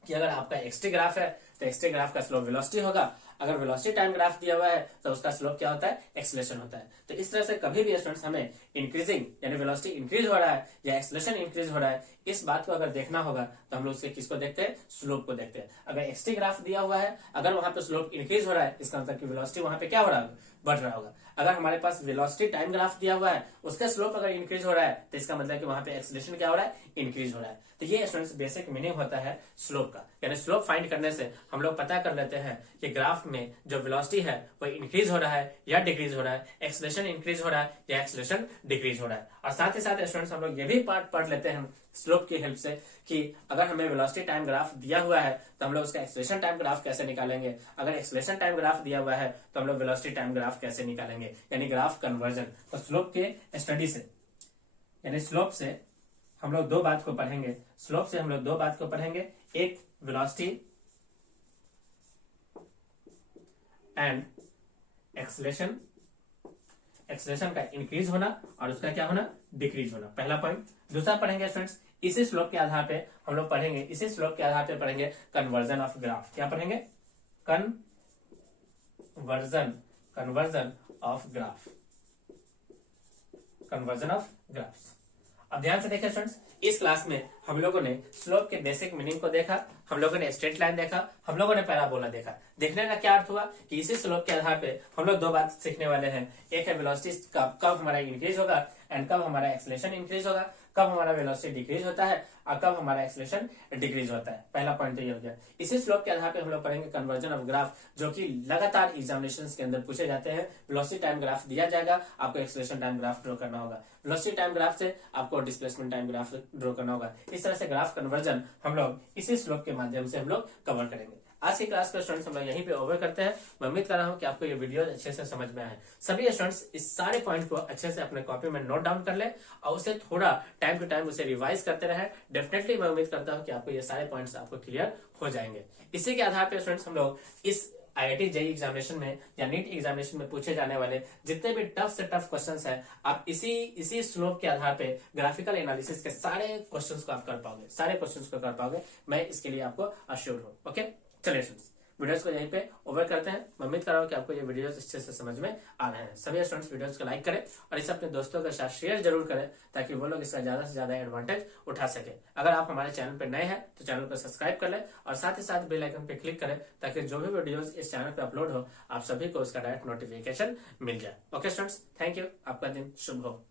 कि अगर आपका एक्सटी ग्राफ है तो एक्सटी ग्राफ का स्लोप वेलोसिटी होगा, अगर वेलोसिटी टाइम ग्राफ दिया हुआ है तो उसका स्लोप क्या होता है, एक्सेलरेशन होता है। तो इस तरह से कभी भी स्टूडेंट्स हमें इंक्रीजिंग यानी वेलोसिटी इंक्रीज हो रहा है या एक्सेलरेशन इंक्रीज हो रहा है, इस बात को अगर देखना होगा तो हम लोग उसके किसको देखते हैं, स्लोप को देखते हैं। अगर एक्सटी ग्राफ दिया हुआ है, अगर वहां पे स्लोप इंक्रीज हो रहा है, इसका मतलब कि वेलोसिटी वहां पे क्या हो रहा है, बढ़ रहा होगा। अगर हमारे पास वेलोसिटी टाइम ग्राफ दिया हुआ है, उसका स्लोप अगर इंक्रीज हो रहा है तो इसका मतलब कि वहां पे एक्सेलरेशन क्या हो रहा है, इंक्रीज हो रहा है। तो ये स्टूडेंट्स बेसिक मीनिंग होता है स्लोप का, यानी स्लोप फाइंड करने से हम लोग पता कर लेते हैं कि ग्राफ में जो वेलोसिटी है वो इंक्रीज हो रहा है या डिक्रीज हो रहा है, एक्सेलरेशन इंक्रीज हो रहा है या एक्सेलरेशन डिक्रीज हो रहा है। और साथ ही साथ स्टूडेंट्स हम लोग ये भी पार्ट पढ़ लेते हैं स्लोप की हेल्प से कि अगर हमें वेलोसिटी टाइम ग्राफ दिया हुआ है तो हम लोग उसका एक्सेलरेशन टाइम ग्राफ कैसे निकालेंगे, अगर एक्सेलरेशन टाइम ग्राफ दिया हुआ है तो हम लोग वेलोसिटी टाइम ग्राफ कैसे निकालेंगे, यानी ग्राफ कन्वर्जन। तो स्लोप के स्टडी से यानी स्लोप से हम लोग दो बात को पढ़ेंगे, स्लोप से हम लोग दो बात को पढ़ेंगे, एक वेलोसिटी एंड एक्सेलरेशन, एक्सेलरेशन का इंक्रीज होना और उसका क्या होना, डिक्रीज होना, पहला पॉइंट। दूसरा पढ़ेंगे स्टूडेंट्स इसी स्लोप के आधार पे हम लोग पढ़ेंगे, इसी स्लोप के आधार पे पढ़ेंगे कन्वर्जन ऑफ ग्राफ। क्या पढ़ेंगे, conversion of graph, conversion of graphs. अब ध्यान से देखिए स्टूडेंट्स, इस क्लास में हम लोगों ने स्लोप के बेसिक मीनिंग को देखा, हम लोगों ने स्ट्रेट लाइन देखा, हम लोगों ने पैराबोला देखा। देखने का क्या अर्थ हुआ कि इसी स्लोप के आधार पे हम लोग दो बात सीखने वाले हैं, एक है वेलोसिटी कब हमारा इंक्रीज होगा एंड कब हमारा एक्सेलरेशन इंक्रीज होगा, कब हमारा वेलोसिटी डिक्रीज होता है और कब हमारा एक्सेलरेशन डिक्रीज होता है। पहला पॉइंट तो ये हो गया। इसी स्लोप के आधार पे हम लोग पढ़ेंगे कन्वर्जन ऑफ ग्राफ, जो कि लगातार एग्जामिनेशंस के अंदर पूछे जाते हैं। वेलोसिटी टाइम ग्राफ दिया जाएगा, आपको एक्सेलरेशन टाइम ग्राफ ड्रॉ करना होगा, वेलोसिटी टाइम ग्राफ से आपको डिस्प्लेसमेंट टाइम ग्राफ ड्रॉ करना होगा। इस तरह से ग्राफ कन्वर्जन हम लोग इसी स्लोप के माध्यम से हम लोग कवर करेंगे। आज की क्लास के स्टूडेंट्स हम लोग यहीं पे ओवर करते हैं। मैं उम्मीद कर रहा हूं कि आपको ये वीडियो अच्छे से समझ में आए। सभी स्टूडेंट्स इस सारे पॉइंट को अच्छे से अपने कॉपी में नोट डाउन कर ले और उसे थोड़ा टाइम टू टाइम उसे रिवाइज करते रहे। डेफिनेटली मैं उम्मीद करता हूं कि आपको ये सारे पॉइंट्स आपको क्लियर हो जाएंगे। इसी के आधार पर स्टूडेंट्स हम लोग इस IIT JEE एग्जामिनेशन में या नीट एग्जामिनेशन में पूछे जाने वाले जितने भी टफ से टफ क्वेश्चंस हैं, आप इसी स्लोप के आधार पे ग्राफिकल एनालिसिस के सारे क्वेश्चंस को आप कर पाओगे, सारे क्वेश्चंस को कर पाओगे। मैं इसके लिए आपको अश्योर हूं। ओके, चलिए स्टूडेंट्स वीडियोस को यहीं पे ओवर करते हैं। मैं उम्मीद कर रहा हूं कि आपको ये वीडियोस अच्छे से समझ में आ रहे हैं। सभी स्टूडेंट्स वीडियोस को लाइक करें और इसे अपने दोस्तों के साथ शेयर जरूर करें ताकि वो लोग इसका ज्यादा से ज्यादा एडवांटेज उठा सके। अगर आप हमारे चैनल पर नए हैं तो चैनल को सब्सक्राइब कर लें और साथ ही साथ बेल आइकन पे क्लिक करें ताकि जो भी वीडियोस इस चैनल पे अपलोड हो आप सभी को उसका डायरेक्ट नोटिफिकेशन मिल जाए। ओके स्टूडेंट्स, थैंक यू, आपका दिन शुभ हो।